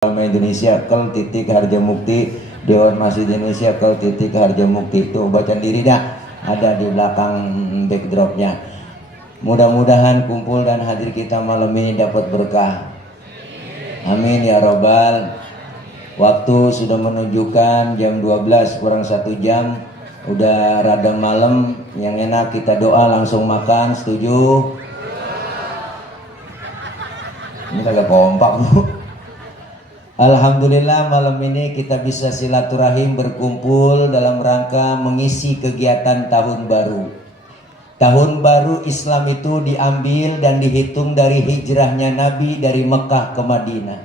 Indonesia kel titik Harjamukti, Dewan Masjid Indonesia kel titik Harjamukti. Itu bacaan diri dah, ada di belakang backdropnya. Mudah-mudahan kumpul dan hadir kita malam ini dapat berkah. Amin ya robbal. Waktu sudah menunjukkan jam 12 kurang 1 jam. Udah rada malam, yang enak kita doa langsung makan. Setuju? Ini kagak kompak bu. Alhamdulillah malam ini kita bisa silaturahim berkumpul dalam rangka mengisi kegiatan tahun baru. Tahun baru Islam itu diambil dan dihitung dari hijrahnya Nabi dari Mekah ke Madinah.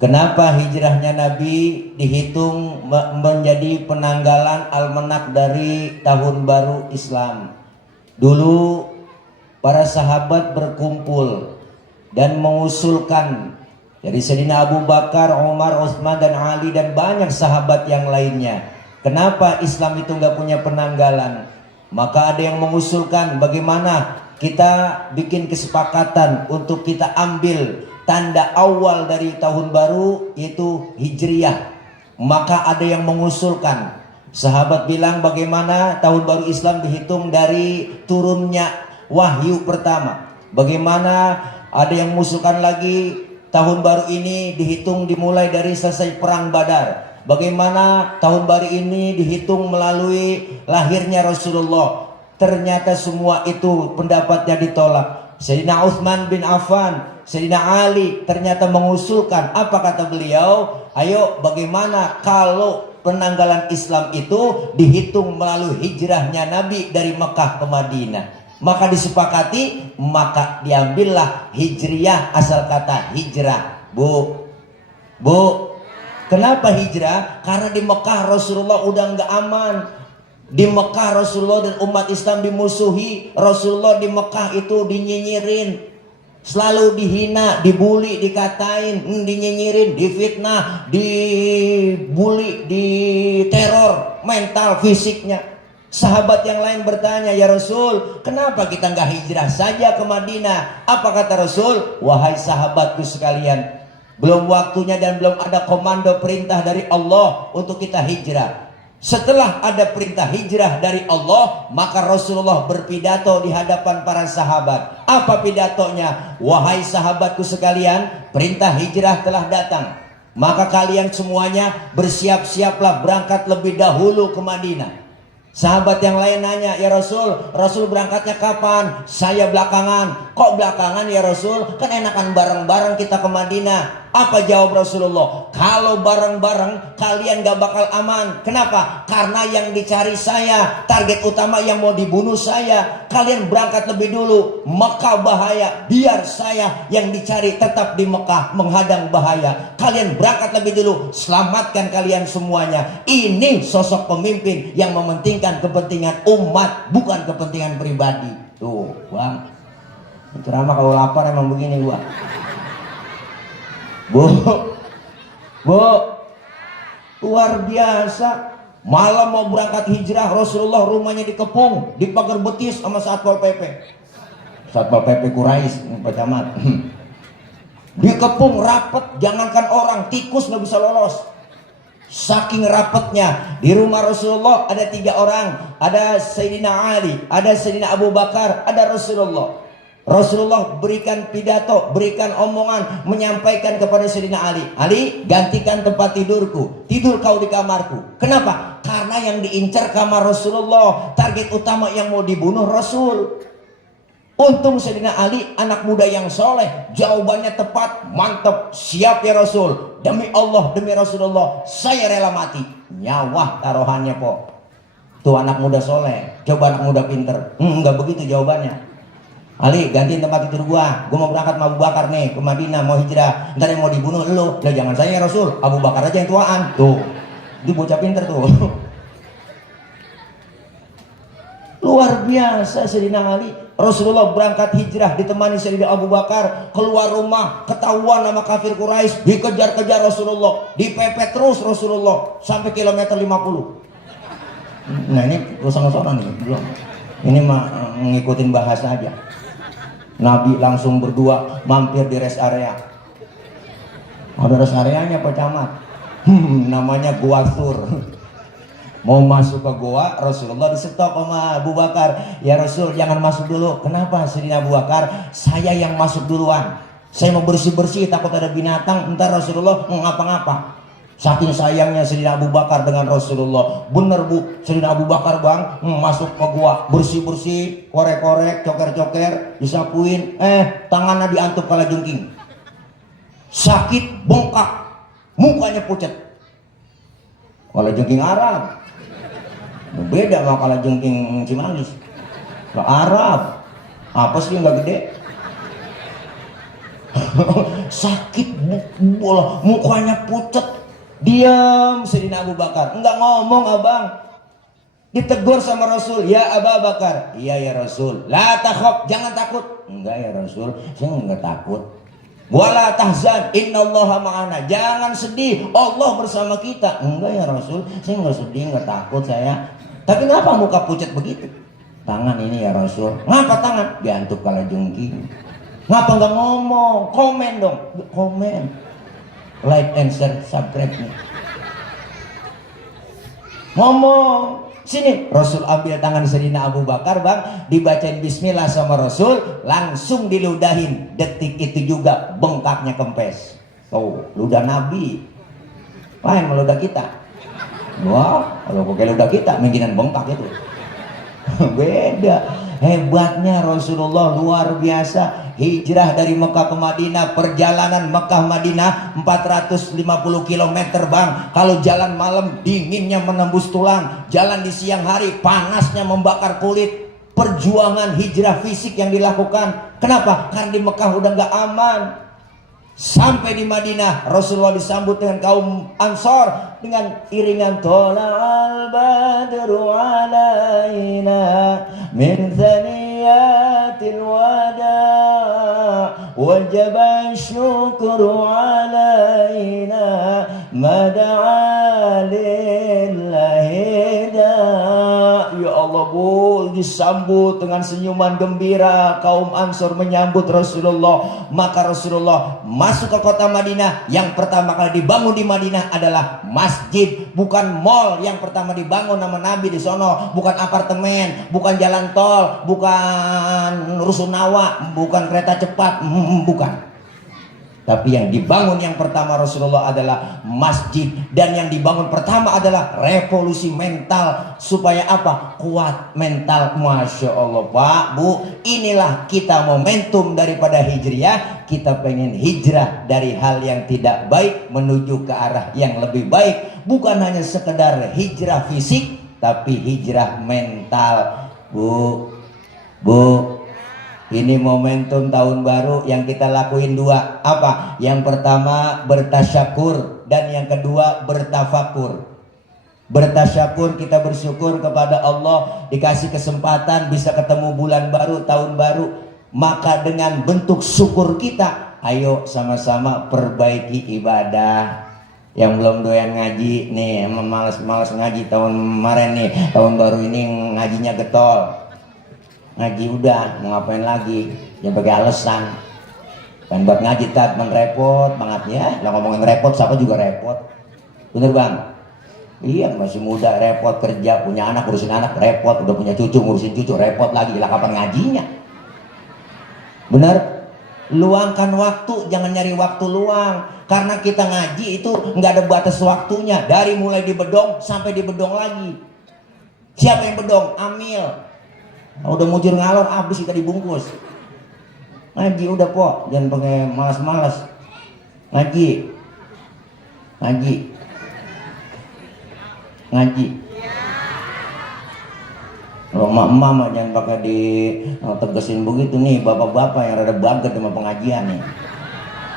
Kenapa hijrahnya Nabi dihitung menjadi penanggalan almanak dari tahun baru Islam? Dulu para sahabat berkumpul dan mengusulkan dari Sayyidina Abu Bakar, Umar, Utsman dan Ali dan banyak sahabat yang lainnya. Kenapa Islam itu nggak punya penanggalan? Maka ada yang mengusulkan bagaimana kita bikin kesepakatan untuk kita ambil tanda awal dari tahun baru yaitu Hijriyah. Maka ada yang mengusulkan, sahabat bilang bagaimana tahun baru Islam dihitung dari turunnya wahyu pertama. Bagaimana ada yang mengusulkan lagi tahun baru ini dihitung dimulai dari selesai perang Badar. Bagaimana tahun baru ini dihitung melalui lahirnya Rasulullah. Ternyata semua itu pendapatnya ditolak. Sayyidina Utsman bin Affan, Sayyidina Ali ternyata mengusulkan, apa kata beliau? Ayo bagaimana kalau penanggalan Islam itu dihitung melalui hijrahnya Nabi dari Mekah ke Madinah. Maka disepakati, maka diambillah Hijriyah, asal kata hijrah. Bu, kenapa hijrah? Karena di Mekah Rasulullah udah nggak aman. Di Mekah Rasulullah dan umat Islam dimusuhi. Rasulullah di Mekah itu dinyinyirin, selalu dihina, dibully, dikatain, dinyinyirin, difitnah, dibully, diteror mental, fisiknya. Sahabat yang lain bertanya, ya Rasul, kenapa kita nggak hijrah saja ke Madinah? Apa kata Rasul? Wahai sahabatku sekalian, belum waktunya dan belum ada komando perintah dari Allah untuk kita hijrah. Setelah ada perintah hijrah dari Allah, maka Rasulullah berpidato di hadapan para sahabat. Apa pidatonya? Wahai sahabatku sekalian, perintah hijrah telah datang. Maka kalian semuanya bersiap-siaplah berangkat lebih dahulu ke Madinah. Sahabat yang lain nanya, ya Rasul, Rasul berangkatnya kapan? Saya belakangan. Kok belakangan ya Rasul? Kan enakan bareng-bareng kita ke Madinah. Apa jawab Rasulullah? Kalau bareng-bareng kalian gak bakal aman. Kenapa? Karena yang dicari saya, target utama yang mau dibunuh saya. Kalian berangkat lebih dulu. Mekah bahaya, biar saya yang dicari tetap di Mekah menghadang bahaya. Kalian berangkat lebih dulu, selamatkan kalian semuanya. Ini sosok pemimpin yang mementingkan kepentingan umat, bukan kepentingan pribadi. Tuh bang, ceramah kalau lapar emang begini gua. Bu, luar biasa. Malam mau berangkat hijrah, Rasulullah rumahnya dikepung, dipagar betis sama Satpol PP. Satpol PP Quraisy, Pak Camat. Dikepung rapet, jangankan orang, tikus nggak bisa lolos. Saking rapetnya. Di rumah Rasulullah ada 3 orang, ada Sayyidina Ali, ada Sayyidina Abu Bakar, ada Rasulullah. Rasulullah berikan pidato, berikan omongan, menyampaikan kepada Sayyidina Ali, Ali, gantikan tempat tidurku, tidur kau di kamarku. Kenapa? Karena yang diincar kamar Rasulullah, target utama yang mau dibunuh Rasul. Untung Sayyidina Ali anak muda yang soleh, jawabannya tepat, mantap, siap ya Rasul, demi Allah, demi Rasulullah, saya rela mati. Nyawa taruhannya po. Tuh anak muda soleh, coba anak muda pinter, enggak begitu jawabannya. Ali, gantiin tempat tidur gua mau berangkat sama Abu Bakar nih ke Madinah, mau hijrah. Ntar yang mau dibunuh lu. Lah jangan saya ya Rasul, Abu Bakar aja yang tuaan. Tuh, itu bocah pinter tuh. Luar biasa Sayyidina Ali. Rasulullah berangkat hijrah ditemani Sayyidina Abu Bakar. Keluar rumah, ketahuan sama kafir Quraisy, dikejar-kejar Rasulullah, dipepet terus Rasulullah sampai kilometer 50. Nah ini rusak-rusakan nih, belum. Ini mah ngikutin bahasa aja. Nabi langsung berdua mampir di rest area. Ada rest areanya Pak Camat. Namanya Gua Sur. Mau masuk ke gua, Rasulullah disetok sama Abu Bakar. Ya Rasul, jangan masuk dulu. Kenapa Sayyidina Abu Bakar? Saya yang masuk duluan. Saya mau bersih-bersih, takut ada binatang. Entar Rasulullah mau ngapa-ngapa. Saking sayangnya Sayyidina Abu Bakar dengan Rasulullah. Bener Bu, Sayyidina Abu Bakar bang masuk ke gua, bersih-bersih, korek-korek, coker-coker, disapuin. Tangannya diantup kala jengking. Sakit, bengkak, mukanya pucat. Kala jengking Arab. Beda sama kala jengking Cimanggis. Ke Arab. Apa sih nggak gede? Sakit bola, mukanya pucat. Diam Sayyidina Abu Bakar, enggak ngomong abang. Ditegur sama Rasul, ya Abu Bakar. Iya ya Rasul. La takhaf, jangan takut. Enggak ya Rasul, saya enggak takut. Wala tahzan, innallaha ma'ana. Jangan sedih, Allah bersama kita. Enggak ya Rasul, saya enggak sedih, enggak takut saya. Tapi kenapa muka pucat begitu? Tangan ini ya Rasul. Ngapa tangan? Diantuk kala jengking. Ngapa nggak ngomong? Komen dong. Komen. Like and share, subscribe nih. Ngomong. Sini. Rasul ambil tangan Sayyidina Abu Bakar bang. Dibacain bismillah sama Rasul. Langsung diludahin. Detik itu juga bengkaknya kempes. Oh, ludah Nabi. Lain meludah kita. Wah, kalau pakai ludah kita mungkinan bengkak itu. Beda. Hebatnya Rasulullah luar biasa. Hijrah dari Mekah ke Madinah, perjalanan Mekah Madinah 450 km bang. Kalau jalan malam dinginnya menembus tulang, jalan di siang hari panasnya membakar kulit. Perjuangan hijrah fisik yang dilakukan. Kenapa? Karena di Mekah udah nggak aman. Sampai di Madinah Rasulullah disambut dengan kaum Ansor dengan iringan Tola'al badru alaina min thaniyatil wada' wajaba syukru alaina mada'a lillahi da'. Ya Allah Bu, disambut dengan senyuman gembira kaum Ansor menyambut Rasulullah. Maka Rasulullah masuk ke kota Madinah. Yang pertama kali dibangun di Madinah adalah masjid, bukan mall. Yang pertama dibangun nama Nabi di sono, bukan apartemen, bukan jalan tol, bukan rusunawa, bukan kereta cepat, bukan. Tapi yang dibangun yang pertama Rasulullah adalah masjid. Dan yang dibangun pertama adalah revolusi mental. Supaya apa? Kuat mental. Masya Allah Pak, Bu. Inilah kita momentum daripada hijriah. Kita pengen hijrah dari hal yang tidak baik menuju ke arah yang lebih baik. Bukan hanya sekedar hijrah fisik, tapi hijrah mental. Bu, ini momentum tahun baru yang kita lakuin dua. Apa? Yang pertama bertasyakur dan yang kedua bertafakur. Bertasyakur, kita bersyukur kepada Allah dikasih kesempatan bisa ketemu bulan baru, tahun baru. Maka dengan bentuk syukur kita, ayo sama-sama perbaiki ibadah. Yang belum doyan ngaji nih, malas ngaji tahun kemarin nih, tahun baru ini ngajinya getol. Ngaji udah, mau ngapain lagi? Jangan pakai alasan. Kan buat ngaji tat, repot banget ya. Lah ngomongin repot, siapa juga repot. Bener bang? Iya, masih muda repot kerja, punya anak ngurusin anak repot, udah punya cucu ngurusin cucu repot lagi. Lah kapan ngajinya? Bener? Luangkan waktu, jangan nyari waktu luang. Karena kita ngaji itu nggak ada batas waktunya. Dari mulai di bedong sampai di bedong lagi. Siapa yang bedong? Amil. Udah mujur ngalor habis kita dibungkus. Ngaji udah po, jangan pakai malas-malas. Ngaji. Kalau emak-emak jangan pakai tegesin begitu nih, bapak-bapak yang rada banget sama pengajian nih.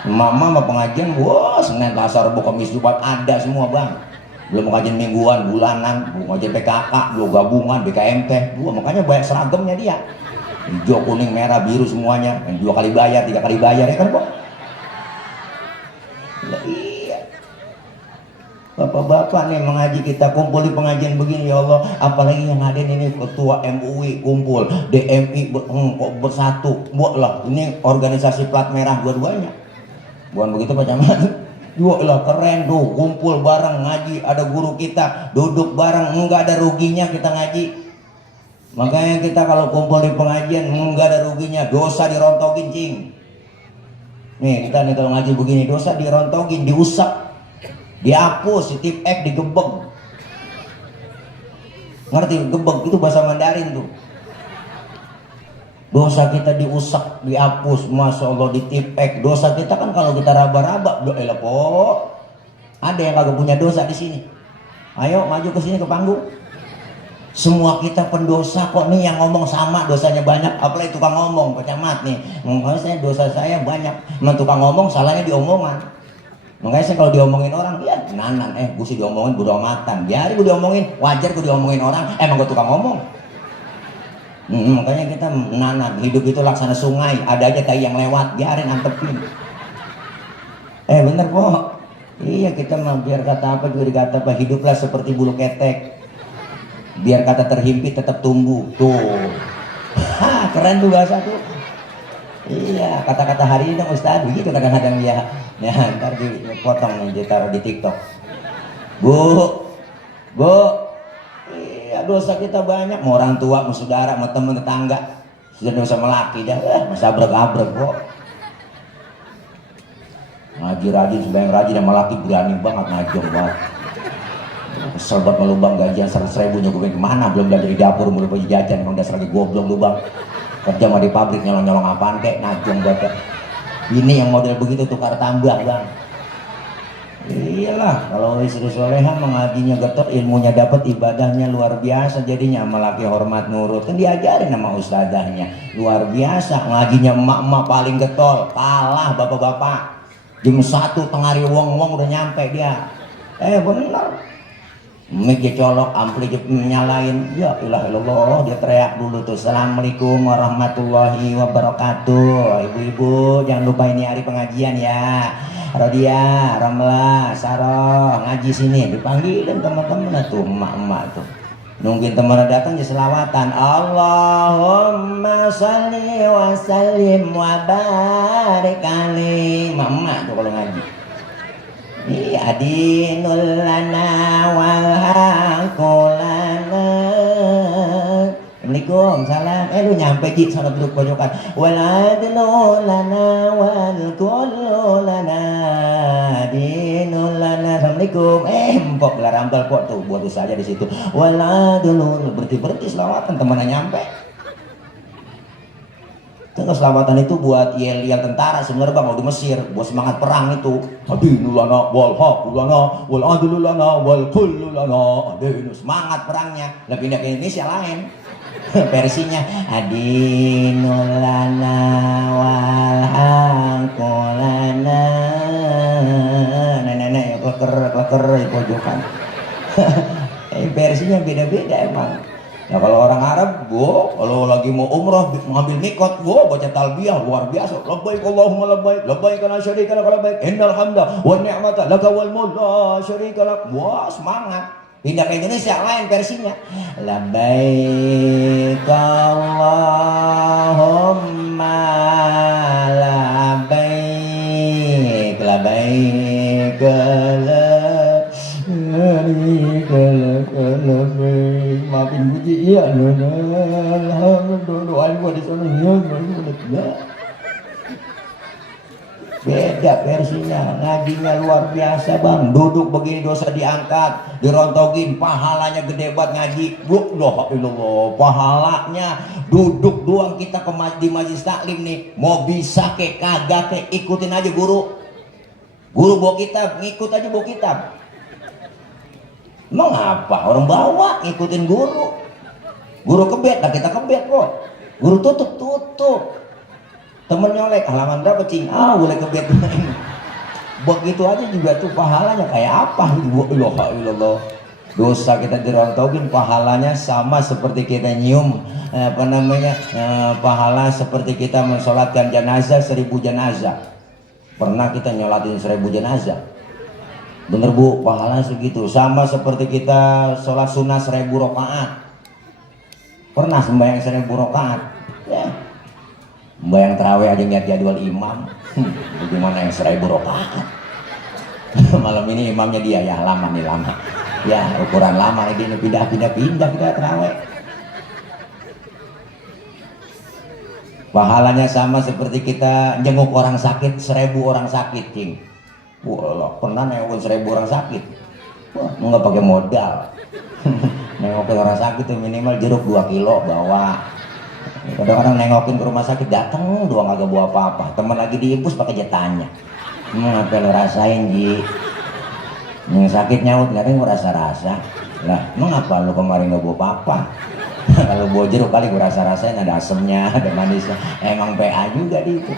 Emak-emak sama pengajian, wah Senin, Selasa, Rabu, Kamis, Jumat ada semua bang. Belum pengajian mingguan, bulanan, belum pengajian PKK, belum gabungan, BKMT. Makanya banyak seragamnya dia. Hijau, kuning, merah, biru semuanya. Yang 2 kali bayar, 3 kali bayar, ya kan kok? Nah, iya. Bapak-bapak nih mengaji, kita kumpul di pengajian begini ya Allah. Apalagi yang hadir ini ketua MUI kumpul, DMI kok bersatu. Buatlah, ini organisasi plat merah dua-duanya. Bukan begitu Pak Camat? Lah keren tuh, kumpul bareng ngaji, ada guru kita, duduk bareng, enggak ada ruginya kita ngaji. Makanya kita kalau kumpul di pengajian enggak ada ruginya, dosa dirontogin cing. Nih kita nih kalau ngaji begini, dosa dirontogin, diusap, dihapus, ditip X, digebek. Ngerti gebek itu bahasa Mandarin tuh. Dosa kita diusap, dihapus, masya Allah, ditipek. Dosa kita kan kalau kita raba-raba, elah kok. Ada yang kagak punya dosa di sini. Ayo maju ke sini ke panggung. Semua kita pendosa kok nih, yang ngomong sama dosanya banyak. Apalagi tukang ngomong, pecamat nih. Makanya saya dosa saya banyak. Tukang ngomong salahnya di omongan. Makanya saya kalau diomongin orang, ya nanan, gue sih diomongin bodo amatan. Biar gue diomongin, wajar gue diomongin orang. Emang gue tukang ngomong. Makanya kita nanan, hidup itu laksana sungai, ada aja tai yang lewat, biarin antepin. Bener kok. Iya, kita mah biar kata apa juga dikata apa, hiduplah seperti bulu ketek, biar kata terhimpit tetap tumbuh. Tuh, keren tuh bahasa tuh. Iya, kata-kata hari ini dong Ustaz, begitu kadang-kadang ya. Ya, ntar dipotong nih, ditaruh di TikTok. Bu, iya, dosa kita banyak, mau orang tua, mau saudara, mau teman tetangga. Sudah dosa melaki dah, masa abrek-abrek kok. Ngaji rajin, sembahyang rajin, sama laki berani banget, ngajong banget. Kesel banget sama lubang gajian 100.000 nyobain kemana, belum belajar di dapur, mulai baju jajan, emang dasar lagi goblok lubang. Kerja mah di pabrik, nyolong-nyolong apaan kek, ngajong banget. Ini yang model begitu tukar tambah bang. Iyalah, kalau istri soleha mengajinya getol, ilmunya dapat, ibadahnya luar biasa, jadinya sama laki hormat nurut, kan diajarin sama ustazahnya, luar biasa. Ngajinya emak-emak paling getol, palah bapak-bapak. Jam 1 tengah hari wong-wong udah nyampe dia. Bener. Mic colok, ampli nyalain, ya ilah ilallah, dia teriak dulu tuh, assalamualaikum warahmatullahi wabarakatuh. Ibu-ibu jangan lupa ini hari pengajian ya. Rodia, Ramla, Saroh, ngaji sini, dipanggilin teman-teman tuh, emak-emak tuh. Nungguin teman datang ya selawatan. Allahumma sholli wa sallim wa barik alaihi. Emak tuh kalau ngaji. Iya, dinul lana wal haqqulana. Assalamualaikum, salam. Lu nyampe Ji, sana duduk pojokan. Wal adlu lana wal kullu lana dinul lana. Assalamualaikum. Empok lah rampal kok tuh, buat usaha aja di situ. Wal adlu, berhenti selawatan, temennya nyampe. Terus selawatan itu buat yel-yel tentara sebenarnya bang, di Mesir buat semangat perang itu. Adinu lana wal haqqulana wal adlu lana wal kullu lana. Adinu, semangat perangnya. Lah pindah ke Indonesia lain. Versinya adinu lana wal haqqulana. Nenek-nenek kleker di pojokan. Versinya beda-beda emang. Nah kalau orang Arab, kalau lagi mau umroh, mengambil mikot, baca talbiyah luar biasa. Labbaik Allahumma labbaik, labbaik la syarika lak labbaik, innal hamda wan ni'mata laka wal mulk la syarika lak. Wah, semangat. Pindah ke Indonesia lain versinya. Labbaik Allahumma labbaik, labbaik maafin puji iya doain gua di sana ya. Beda versinya, ngajinya luar biasa bang. Duduk begini dosa diangkat, dirontogin, pahalanya gede banget ngaji. Pahalanya duduk doang kita di majelis taklim nih. Mau bisa kek kagak kek, ikutin aja guru bawa kitab, ngikut aja bawa kitab. Emang apa? Orang bawa ngikutin guru. Guru kebet, nah kita kebet kok. Guru tutup. Temen nyolek, halaman berapa cing? Boleh kebet. Begitu aja juga tuh pahalanya kayak apa? Ilah. Dosa kita dirontogin, pahalanya sama seperti kita nyium pahala seperti kita mensolatkan jenazah 1000 jenazah. Pernah kita nyolatin 1000 jenazah. Bener bu, pahalanya segitu. Sama seperti kita sholat sunnah 1000 rakaat. Pernah sembahyang 1000 rakaat ya. Sembahyang terawih aja lihat jadwal imam. Bagaimana yang 1000 rakaat? Malam ini imamnya dia, ya lama nih, lama. Ya ukuran lama nih gini, pindah kita terawih. Pahalanya sama seperti kita jenguk orang sakit, 1000 orang sakit, Cing. Wah, pernah nengokin 1000 orang sakit. Wah, nggak pakai modal. Nengokin orang sakit tuh minimal jeruk 2 kilo bawa. Kadang-kadang nengokin ke rumah sakit, datang doang agak bawa apa-apa. Teman lagi diimpus pakai jetanya. Apa lo rasain, Ji? Yang sakit nyaut, nggak ada yang rasa-rasa. Lah, emang apa lo kemarin nggak bawa apa-apa? Kalau bawa jeruk kali gue rasa-rasain ada asemnya, ada manisnya. Emang PA juga di itu.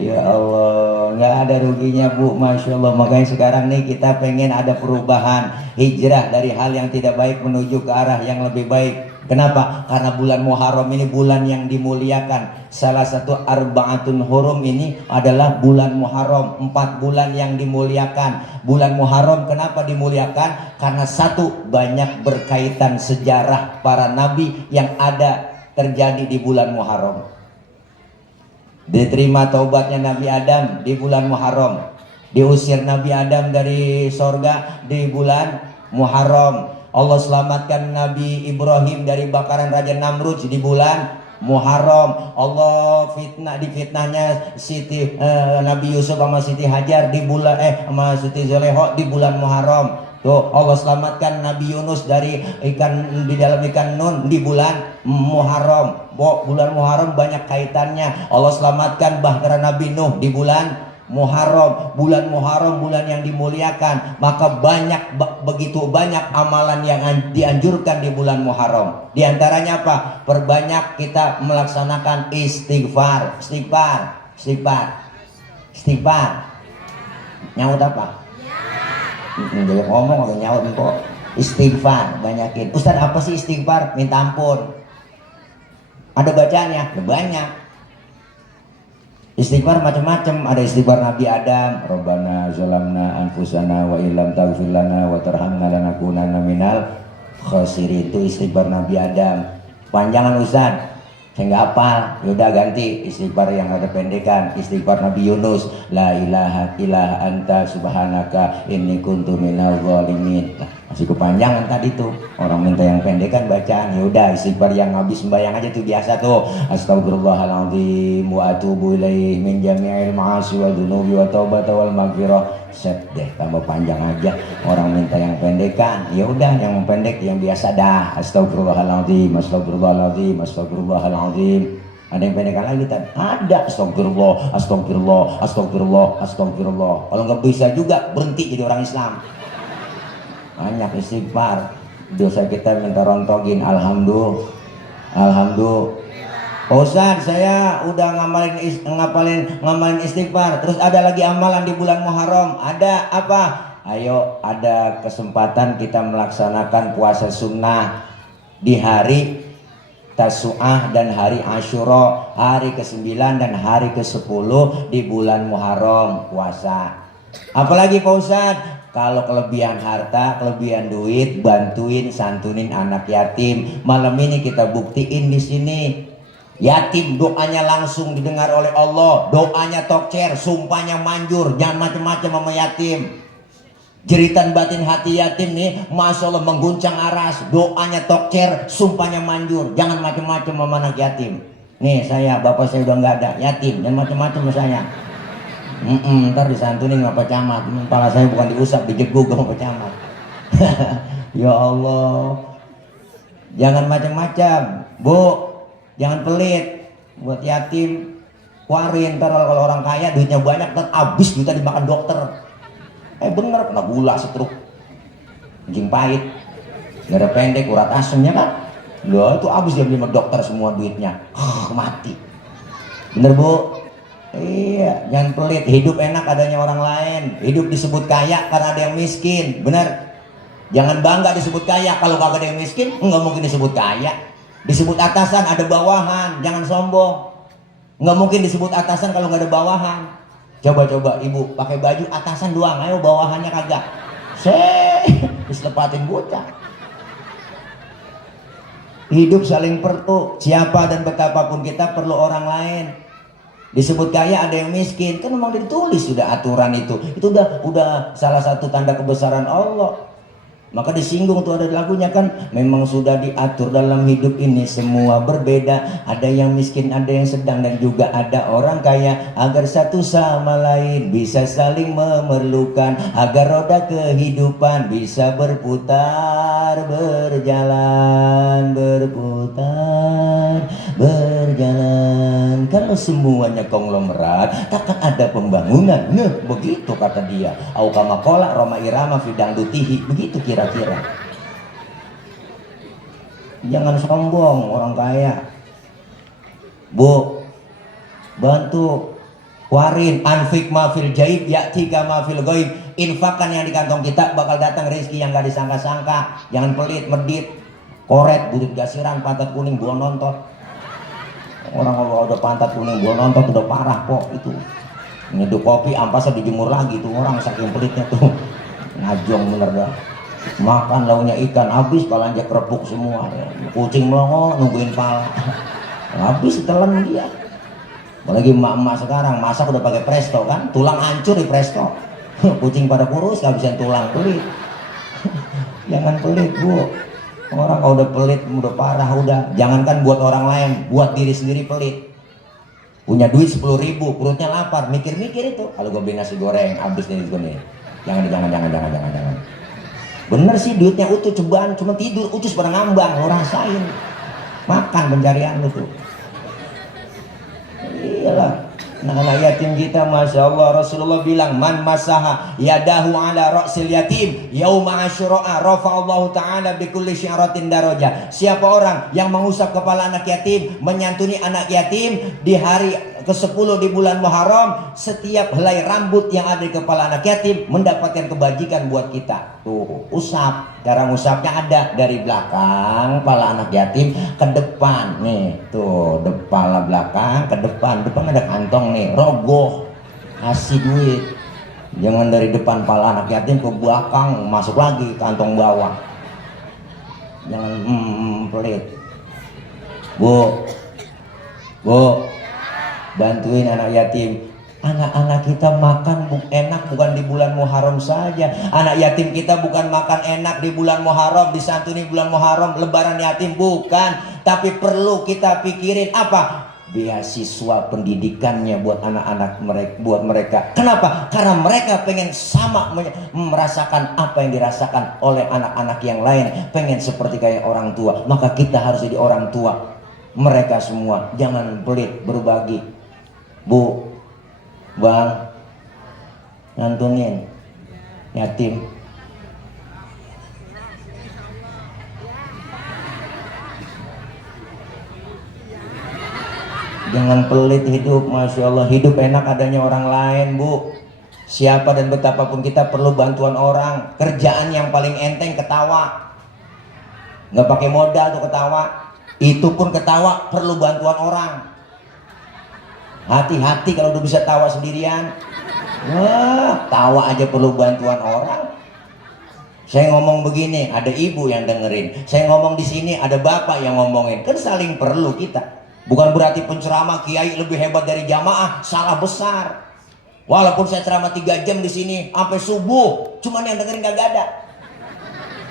Ya Allah, nggak ada ruginya Bu, Masya Allah. Makanya sekarang nih kita pengen ada perubahan, hijrah dari hal yang tidak baik menuju ke arah yang lebih baik. Kenapa? Karena bulan Muharram ini bulan yang dimuliakan. Salah satu arba'atun hurum ini adalah bulan Muharram, 4 bulan yang dimuliakan. Bulan Muharram kenapa dimuliakan? Karena satu, banyak berkaitan sejarah para nabi yang ada terjadi di bulan Muharram. Diterima taubatnya Nabi Adam di bulan Muharram. Diusir Nabi Adam dari sorga di bulan Muharram. Allah selamatkan Nabi Ibrahim dari bakaran Raja Namrud di bulan Muharram. Allah difitnahnya Nabi Yusuf sama Siti Hajar di bulan sama Siti Zulaikha di bulan Muharram. Tuh, Allah selamatkan Nabi Yunus dari ikan di dalam ikan nun di bulan Muharram. Bulan Muharram banyak kaitannya. Allah selamatkan bahtera Nabi Nuh di bulan Muharram. Bulan Muharram bulan yang dimuliakan. Maka begitu banyak amalan yang dianjurkan di bulan Muharram. Di antaranya apa? Perbanyak kita melaksanakan istighfar. Istighfar. Nyaut apa? Jadi ngomong atau nyaut kok. Istighfar banyakin. Ustaz, apa sih istighfar? Minta ampun. Ada bacaannya? Banyak. Istighfar macam-macam. Ada istighfar Nabi Adam, Rabbana zalamna anfusana wa illam taghfir lana wa tarhamna lanakunanna minal khasirin. Itu istighfar Nabi Adam. Panjangan Ustaz, saya nggak hafal. Yaudah ganti istighfar yang ada pendekan. Istighfar Nabi Yunus, la ilaha illa anta subhanaka inni kuntu minal zalimin. Masih kepanjangan tadi tuh. Orang minta yang pendekan bacaan. Yaudah istighfar yang habis sembahyang aja tuh biasa tuh. Astagfirullahaladzim wa atubu ilaih min jami'il ma'asi wa dunubi wa taubata wal maghfirah. Set deh, tambah panjang aja. Orang minta yang pendekan, ya udah yang pendek yang biasa dah. Astagfirullahaladzim, astagfirullahaladzim, astagfirullahaladzim. Ada yang pendekan lagi kan? Ada. Astagfirullah, astagfirullah, astagfirullah, astagfirullah. Kalau nggak bisa juga berhenti jadi orang Islam. Banyak istighfar. Dosa kita minta rontogin. Alhamdulillah. Ustaz, saya udah ngamalin istighfar. Terus ada lagi amalan di bulan Muharram. Ada apa? Ayo, ada kesempatan kita melaksanakan puasa sunnah di hari Tasu'ah dan hari Asyura, hari ke-9 dan hari ke-10 di bulan Muharram puasa. Apalagi Pak Ustaz? Kalau kelebihan harta, kelebihan duit, bantuin santunin anak yatim. Malam ini kita buktiin di sini. Yatim doanya langsung didengar oleh Allah. Doanya tokcer, sumpahnya manjur. Jangan macam-macam sama yatim. Jeritan batin hati yatim nih, Masya Allah mengguncang aras. Doanya tokcer, sumpahnya manjur. Jangan macam-macam sama anak yatim. Nih saya, bapak saya udah nggak ada, yatim. Jangan macam-macam sama saya. Ntar disantunin sama Pak Camat. Kepala saya bukan diusap, dijeguk sama Pak Camat. Ya Allah. Jangan macam-macam, Bu. Jangan pelit. Buat yatim, keluarin. Ntar kalau orang kaya duitnya banyak, ntar habis duitnya dimakan dokter. Bener, kena gula, stroke, anjing pahit, darah pendek, urat asemnya kan. Loh itu habis dia beli sama dokter semua duitnya. Mati. Bener Bu? Iya, jangan pelit. Hidup enak adanya orang lain. Hidup disebut kaya karena ada yang miskin. Bener? Jangan bangga disebut kaya. Kalau kagak ada yang miskin, nggak mungkin disebut kaya. Disebut atasan ada bawahan. Jangan sombong. Nggak mungkin disebut atasan kalau nggak ada bawahan. Coba ibu pakai baju atasan doang, ayo bawahannya kagak. Dislepatin bocah. Hidup saling perlu. Siapa dan betapapun kita perlu orang lain. Disebut kaya ada yang miskin, kan memang ditulis sudah aturan itu udah salah satu tanda kebesaran Allah. Maka disinggung tuh ada lagunya kan, memang sudah diatur dalam hidup ini semua berbeda, ada yang miskin, ada yang sedang, dan juga ada orang kaya, agar satu sama lain bisa saling memerlukan, agar roda kehidupan bisa berputar, berjalan, berputar, berjalan. Kalau semuanya konglomerat, takkan ada pembangunan. Nah, begitu kata dia. Au kama qala Roma Irama fidang dutihi, begitu kira-kira. Jangan sombong orang kaya. Bu, bantu warin anfik ma fil jaib ya'tika ma fil ghaib. Infakkan yang di kantong kita, bakal datang rezeki yang gak disangka-sangka. Jangan pelit, medit, koret, butut gasiran, pantat kuning, buang nonton. Orang kalau udah pantat kuning, buang nonton udah parah kok itu. Nyeduh kopi ampasnya dijemur lagi tuh orang saking pelitnya tuh. Ngajong bener dah. Makan launya ikan habis, palanya kerepuk semua. Kucing melongo nungguin pala. Habis telan dia. Apalagi emak-emak sekarang masak udah pakai presto kan, tulang hancur di presto. Kucing pada kurus kehabisan tulang, pelit. Jangan pelit, Bu. Orang kalau udah pelit udah parah udah. Jangankan buat orang lain, buat diri sendiri pelit. Punya duit 10.000, perutnya lapar, mikir-mikir itu. Kalau gue beli nasi goreng habis nih gue nih. Jangan. Bener sih duitnya utuh, cobaan cuma tidur, ucus pada ngambang, lo rasain. Makan pencarian lu tuh. Iyalah. Anak yatim kita, Masya Allah, Rasulullah bilang, man masaha yadahu ala ra'sil yatim yauma asyura'a rafa'allahu ta'ala bikulli syi'ratin daraja. Siapa orang yang mengusap kepala anak yatim, menyantuni anak yatim di hari ke-10 di bulan Muharram, setiap helai rambut yang ada di kepala anak yatim mendapatkan kebajikan buat kita. Tuh, usap. Cara ngusapnya ada dari belakang kepala anak yatim ke depan nih, tuh kepala belakang ke depan ada kantong nih, rogoh kasih duit. Jangan dari depan kepala anak yatim ke belakang masuk lagi kantong bawah. Jangan pelit. Bu, bantuin anak yatim. Anak-anak kita makan enak bukan di bulan Muharram saja. Anak yatim kita bukan makan enak di bulan Muharram, disantuni bulan Muharram, lebaran yatim, bukan. Tapi perlu kita pikirin apa? Beasiswa pendidikannya buat anak-anak mereka, buat mereka. Kenapa? Karena mereka pengen sama merasakan apa yang dirasakan oleh anak-anak yang lain, pengen seperti kayak orang tua. Maka kita harus jadi orang tua mereka semua. Jangan pelit berbagi. Bu, Bang, ngantunin yatim. Jangan pelit hidup, Masya Allah. Hidup enak adanya orang lain, Bu. Siapa dan betapapun kita perlu bantuan orang. Kerjaan yang paling enteng ketawa. Nggak pakai modal tuh ketawa. Itu pun ketawa perlu bantuan orang. Hati-hati kalau udah bisa tawa sendirian. Wah, tawa aja perlu bantuan orang. Saya ngomong begini, ada ibu yang dengerin. Saya ngomong di sini, ada bapak yang ngomongin. Kan saling perlu kita. Bukan berarti penceramah kiai lebih hebat dari jamaah, salah besar. Walaupun saya ceramah 3 jam di sini sampai subuh, cuman yang dengerin gak ada.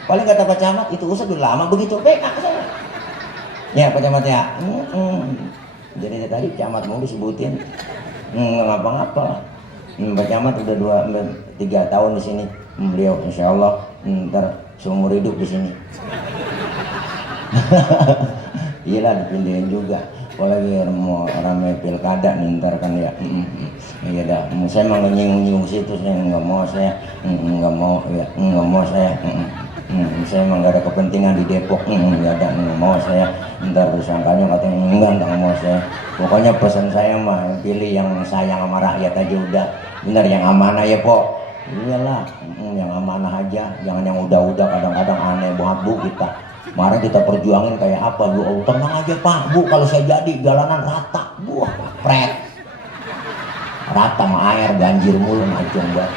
Paling kata Pak Camat, itu usah udah lama begitu. Ya Pak Camat ya. Jadi tadi camat mau disebutin nggak ngapa-ngapa. Pak Camat udah 3 tahun di sini. Beliau insya Allah ntar seumur hidup di sini. Iyalah dipindahin juga. Apalagi mau ramai pilkada nih ntar kan ya. Iya dah. Saya emang nggak nyinggung situ, saya nggak mau saya. Saya emang gak ada kepentingan di Depok, nggak ada, nggak mau saya. Ntar disangkanya katanya enggak mau saya. Pokoknya pesan saya mah pilih yang sayang sama rakyat aja udah. Bener yang amanah ya Pok. Iyalah, yang amanah aja, jangan yang udah-udah. Kadang-kadang aneh banget Bu kita. Kemarin kita perjuangin kayak apa Bu? Oh, tenang aja Pak Bu, kalau saya jadi jalanan rata, Bu, pret, rata sama air, banjir mulu, ngajong banget.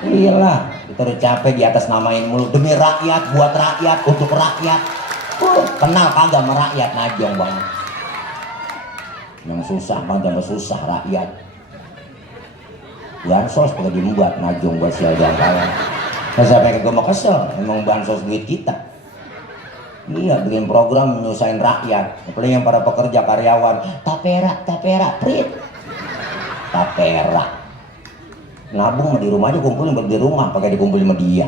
Iyalah, kita udah capek di atas namain mulu demi rakyat, buat rakyat, untuk rakyat. Kenal kagak sama rakyat, ngajong banget. yang susah mah tambah susah rakyat. Bansos pakai dibuat najong buat sial dan kalah. Sampai kagak mau kesel, emang bansos duit kita. Iya, bikin program nyusahin rakyat, apalagi yang para pekerja karyawan. Tapera, prit. Tapera. Nabung di rumah aja, kumpulin di rumah, pakai dikumpulin sama dia.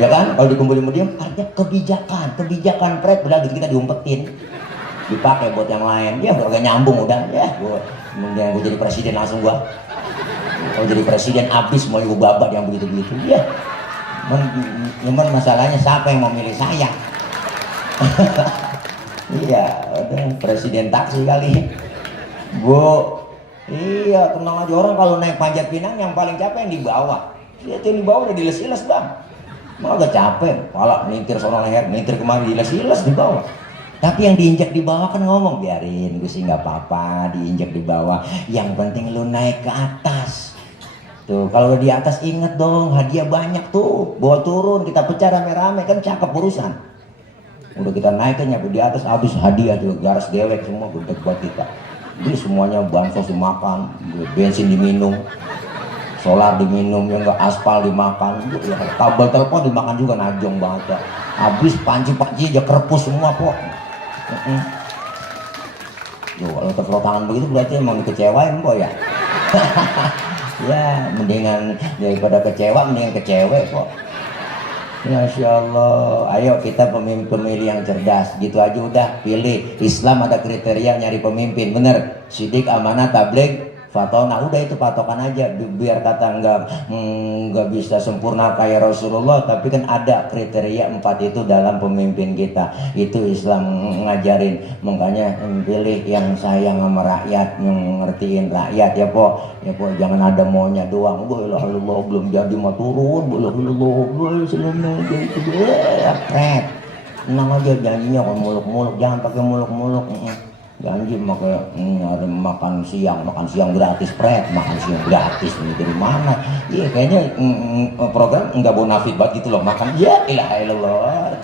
Ya kan? Kalau dikumpulin sama dia, artinya kebijakan pret, udah gitu kita diumpetin. Dipakai buat yang lain. Ya udah gak nyambung udah. Ya, mendingan gue jadi presiden langsung gua. Kalau jadi presiden abis mau ibu babat yang begitu-begitu. Ya. Cuman masalahnya siapa yang mau milih saya? Iya, udah presiden taksi kali. Bu, iya tenang aja, orang kalau naik Panjat Pinang yang paling capek yang di bawah. Dia tuh di bawah udah diles-iles bang. Mau agak capek, kepala nyetir sono leher, nyetir kemari diles-iles di bawah. Tapi yang diinjak di bawah kan ngomong, biarin gue sih nggak apa-apa diinjak di bawah. Yang penting lu naik ke atas. Tuh, kalau di atas inget dong, hadiah banyak tuh. Bawa turun, kita pecah rame-rame, kan cakep urusan. Udah kita naikin nyampe di atas, habis hadiah juga, garas dewek semua gede buat kita. Jadi semuanya bansos dimakan, bensin diminum, solar diminum, yang enggak aspal dimakan, ya, kabel telepon dimakan juga, najong banget ya. Habis panci-panci aja kerepus semua kok. Loh, kalau tepuk tangan begitu berarti emang dikecewain kok ya. Ya mendingan daripada kecewa mendingan kecewek kok. Masya Allah, ayo kita pemilih yang cerdas, gitu aja udah pilih. Islam ada kriteria nyari pemimpin, bener, sidik, amanah, tabligh, fatona, udah itu patokan aja. Biar kata nggak bisa sempurna kayak Rasulullah, tapi kan ada kriteria 4 itu dalam pemimpin kita. Itu Islam ngajarin, makanya pilih yang sayang sama rakyat, yang ngertiin rakyat ya po. Ya po, jangan ada maunya doang. Allah belum jadi mah turun, Allah pret. Tenang aja janjinya kalau muluk-muluk, jangan pakai muluk-muluk. Janji ada makan siang gratis pret, makan siang gratis ini dari mana? Iya kayaknya program enggak bonafit banget gitu loh, makan ya ilah ilallah.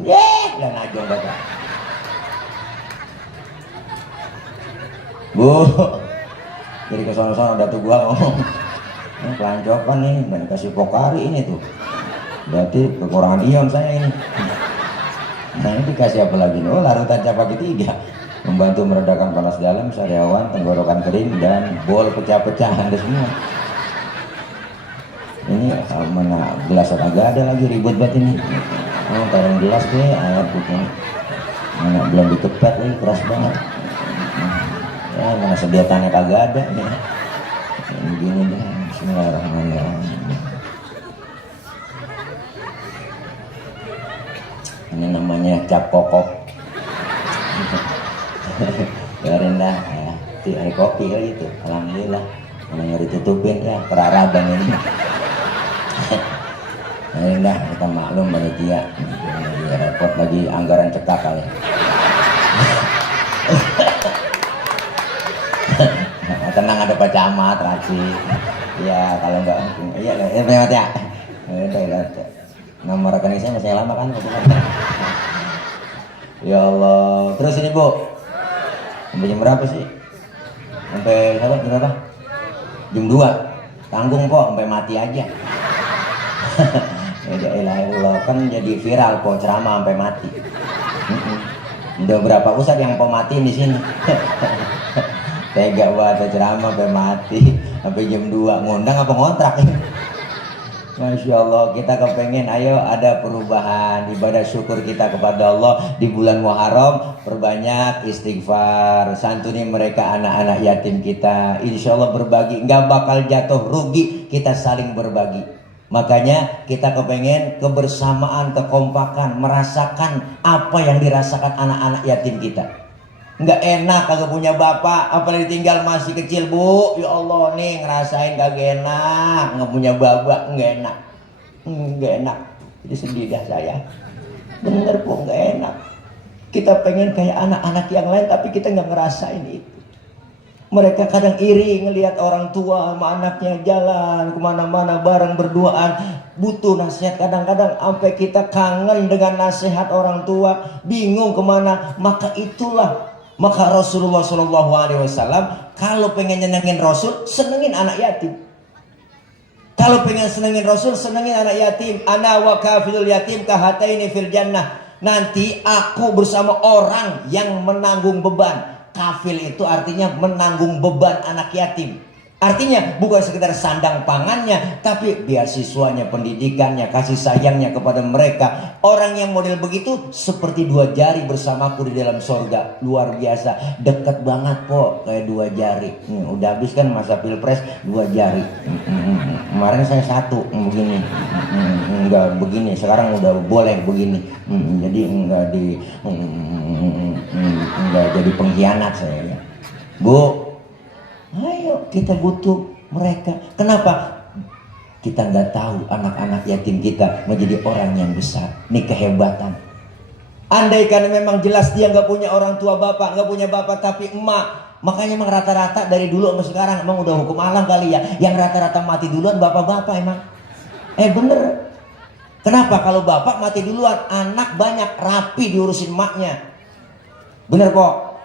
Ya dan najong banget. Bu, jadi kesana-sana ada tuh gua ngomong, pelancokan nih, dan kasih pokari ini tuh. Berarti kekurangan ion saya ini. Nah ini dikasih apa lagi? Oh, larutan Capagi 3 membantu meredakan panas dalam, sariawan, tenggorokan kering, dan bol pecah-pecahan ada semua. Ini mana gelas agak ada lagi, ribut banget ini. Oh, taruh gelas deh, air putih. Mana belum dikepet lagi, keras banget. Ya, mana sedotannya kagak ada nih. Ini gini deh, bismillahirrahmanirrahim. Ini namanya cap kokok. Biarin dah ya, di air kopi kali itu, alhamdulillah. Namanya ditutupin ya, peraraban ini. Biarin dah, kita maklum panitia. Repot lagi anggaran cekak kali. Tenang, ada Pak Camat, Raci. Ya kalau enggak, iya lewat ya. Nomor rekening saya masih lama kan? Ya Allah, terus ini Bu, sampai jam berapa sih? Sampai berapa? Jam 2. Tanggung kok, sampai mati aja. Ya ilah, kan jadi viral kok ceramah sampai mati. Udah berapa ustadz yang mau mati di sini? Tega banget ceramah sampai mati, sampai jam 2. Ngundang apa ngontrak? Masya Allah, kita kepengen ayo ada perubahan ibadah syukur kita kepada Allah di bulan Muharram. Perbanyak istighfar, santuni mereka anak-anak yatim kita. Insya Allah berbagi, nggak bakal jatuh rugi, kita saling berbagi. Makanya kita kepengen kebersamaan, kekompakan, merasakan apa yang dirasakan anak-anak yatim kita. Nggak enak kagak punya bapak, apalagi tinggal masih kecil Bu. Ya Allah nih ngerasain kagak enak, nggak punya bapak, nggak enak, jadi sedih dah saya. Bener Bu, nggak enak. Kita pengen kayak anak-anak yang lain, tapi kita nggak ngerasain itu. Mereka kadang iri ngelihat orang tua sama anaknya jalan kemana-mana bareng berduaan, butuh nasihat. Kadang-kadang sampai kita kangen dengan nasihat orang tua, bingung kemana. Maka itulah Maka Rasulullah Shallallahu Alaihi Wasallam kalau pengen nyenengin Rasul, senengin anak yatim. Kalau pengen senengin Rasul, senengin anak yatim. Ana wa kafilul yatim kahataini fil jannah. Nanti aku bersama orang yang menanggung beban. Kafil itu artinya menanggung beban anak yatim. Artinya bukan sekedar sandang pangannya, tapi beasiswanya, pendidikannya, kasih sayangnya kepada mereka. Orang yang model begitu seperti dua jari bersamaku di dalam sorga. Luar biasa, dekat banget kok, kayak dua jari. Udah habis kan masa pilpres, dua jari. Kemarin saya satu, begini. Enggak begini, sekarang udah boleh begini. Jadi enggak jadi pengkhianat saya ya. Bu, ayo kita butuh mereka. Kenapa? Kita nggak tahu anak-anak yatim kita menjadi orang yang besar. Ini kehebatan. Andai kan memang jelas dia nggak punya orang tua bapak, nggak punya bapak tapi emak. Makanya emang rata-rata dari dulu sampai sekarang emang udah hukum alam kali ya. Yang rata-rata mati duluan bapak-bapak emang. Bener. Kenapa? Kalau bapak mati duluan, anak banyak rapi diurusin emaknya. Bener kok.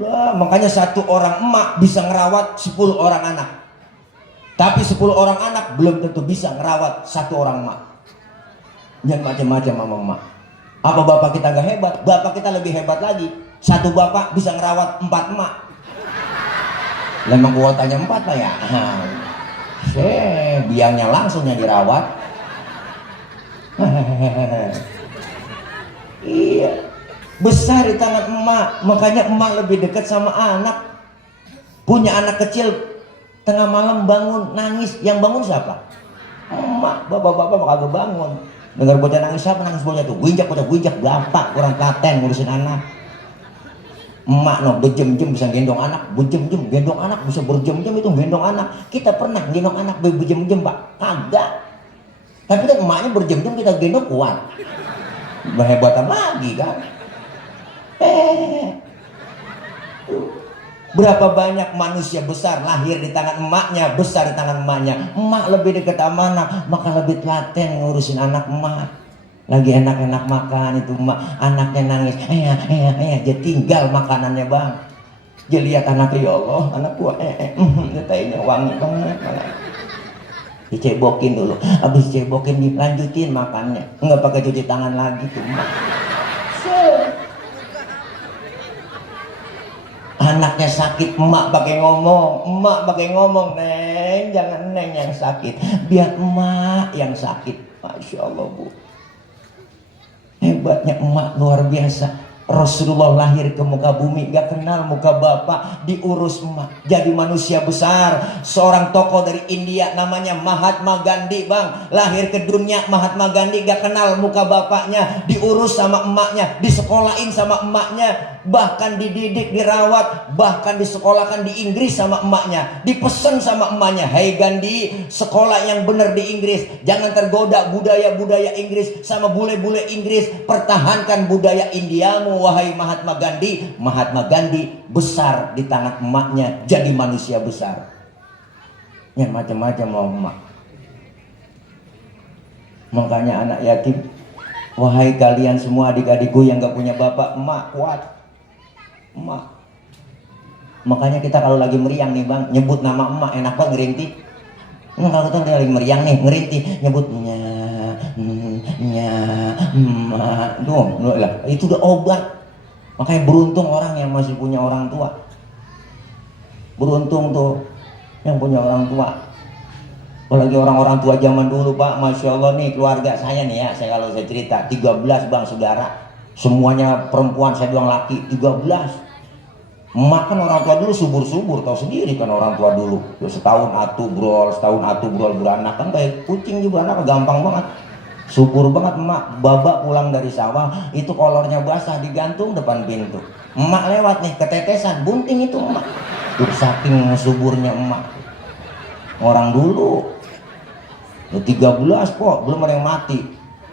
Wah, makanya satu orang emak bisa ngerawat 10 orang anak. Tapi 10 orang anak belum tentu bisa ngerawat satu orang emak. Jangan macam-macam sama emak. Apa bapak kita nggak hebat? Bapak kita lebih hebat lagi. Satu bapak bisa ngerawat 4 emak. Memang kuotanya 4 lah ya. Biangnya langsung yang dirawat. Iya. Besar di tangan emak, makanya emak lebih dekat sama anak. Punya anak kecil, tengah malam bangun nangis, yang bangun siapa? Emak. Bapak-bapak bakal bangun. Dengar bocah nangis, siapa nangis bocah tuh? Wijak bapak kurang telaten ngurusin anak. Emak no berjam-jam bisa gendong anak, berjam-jam gendong anak, bisa berjam-jam itu gendong anak. Kita pernah gendong anak berjam-jam, Pak? Kagak. Tapi kan emaknya berjam-jam kita gendong kuat. Berhebatan lagi kan? Berapa banyak manusia besar lahir di tangan emaknya, besar di tangan emaknya. Emak lebih dekat sama anak, maka lebih telaten ngurusin anak emak. Lagi enak-enak makan itu emak, anaknya nangis, dia tinggal makanannya bang. Dia lihat anaknya, ya Allah, anak gua ini wangi banget. Dicebokin dulu, habis cebokin dilanjutin makannya, nggak pakai cuci tangan lagi tuh emak. Anaknya sakit, emak pakai ngomong, neng jangan neng yang sakit, biar emak yang sakit. Masya Allah bu, hebatnya emak luar biasa. Rasulullah lahir ke muka bumi, gak kenal muka bapak, diurus emak, jadi manusia besar. Seorang tokoh dari India namanya Mahatma Gandhi bang, lahir ke dunia. Mahatma Gandhi gak kenal muka bapaknya, diurus sama emaknya, disekolahin sama emaknya, bahkan dididik, dirawat, bahkan disekolahkan di Inggris sama emaknya, dipesen sama emaknya, hai Gandhi, sekolah yang benar di Inggris, jangan tergoda budaya-budaya Inggris sama bule-bule Inggris, pertahankan budaya Indiamu wahai Mahatma Gandhi. Mahatma Gandhi besar di tangan emaknya, jadi manusia besar. Yang macam-macam mau emak. Makanya anak yatim, wahai kalian semua adik-adikku yang gak punya bapak, emak kuat. Emak. Makanya kita kalau lagi meriang nih bang, nyebut nama emak enak banget ngerinti. Kalau kita lagi meriang nih, ngerinti, nyebutnya emak. Itu udah obat. Makanya beruntung orang yang masih punya orang tua. Beruntung tuh yang punya orang tua. Apalagi orang-orang tua zaman dulu pak, Masya Allah nih keluarga saya nih ya, saya kalau saya cerita 13 bang saudara, semuanya perempuan, saya doang laki, 13. Emak kan orang tua dulu subur-subur, tahu sendiri kan orang tua dulu, setahun atu brol beranak kan kayak kucing juga, anak gampang banget, subur banget emak. Babak pulang dari sawah itu kolornya basah digantung depan pintu, emak lewat nih ketetesan bunting itu emak. Saking suburnya emak orang dulu. 13 kok belum ada yang mati,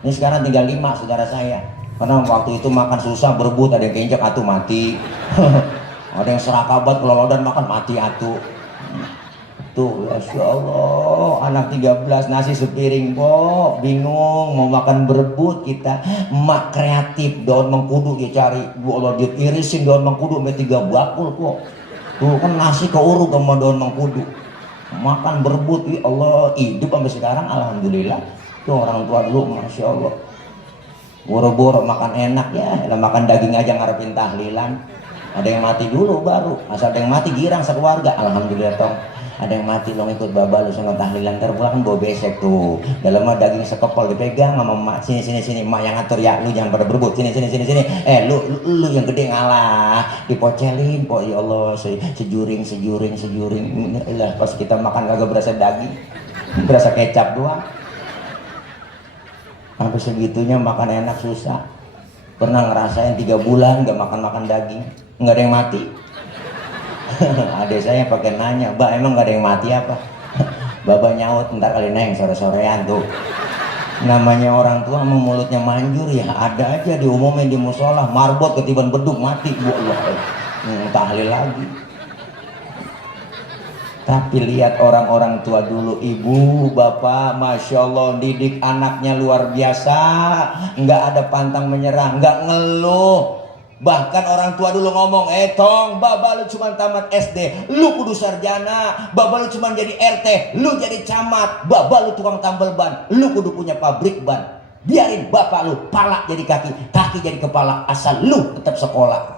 ini sekarang tinggal 5 saudara saya, karena waktu itu makan susah berebut, ada yang keinjak atuh mati. Ada yang serakabat kelolodan makan mati atuh. Tuh, Masya Allah, anak 13 nasi sepiring kok, bingung mau makan berebut kita. Emak kreatif, daun mengkudu dia cari, Bu Allah dia irisin daun mengkudu sampai 3 bakul kok. Tuh kan nasi keuruk sama daun mengkudu. Makan berebut, ya Allah, hidup sampai sekarang alhamdulillah. Tuh orang tua dulu Masya Allah. Boro-boro makan enak ya, makan daging aja ngarepin tahlilan. Ada yang mati dulu baru, asal ada yang mati girang sekeluarga, alhamdulillah tong. Ada yang mati lo ikut babal lu sama tahlilan terpulang kan bawa besek tuh. Dalamnya daging sekepol dipegang sama emak, sini emak yang ngatur ya, lu jangan pada berebut sini. Lu yang gede ngalah, dipocelin kok ya Allah sejuring. Lah pas kita makan kagak berasa daging, berasa kecap doang. Sampai segitunya makan enak susah. Pernah ngerasain 3 bulan gak makan daging, nggak ada yang mati. Adik saya pakai nanya, Mbak emang gak ada yang mati apa? Bapak nyaut, ntar kali neng sore-sorean tuh. Namanya orang tua mau mulutnya manjur ya, ada aja diumumin di musola, marbot ketiban beduk mati, Bu Allah. Tahlil lagi. Tapi lihat orang-orang tua dulu, ibu, bapak, Masya Allah, didik anaknya luar biasa, nggak ada pantang menyerah, nggak ngeluh. Bahkan orang tua dulu ngomong, tong, baba lu cuma tamat SD, lu kudu sarjana. Baba lu cuma jadi RT, lu jadi camat. Baba lu tukang tambal ban, lu kudu punya pabrik ban. Biarin bapak lu pala jadi kaki, kaki jadi kepala, asal lu tetap sekolah.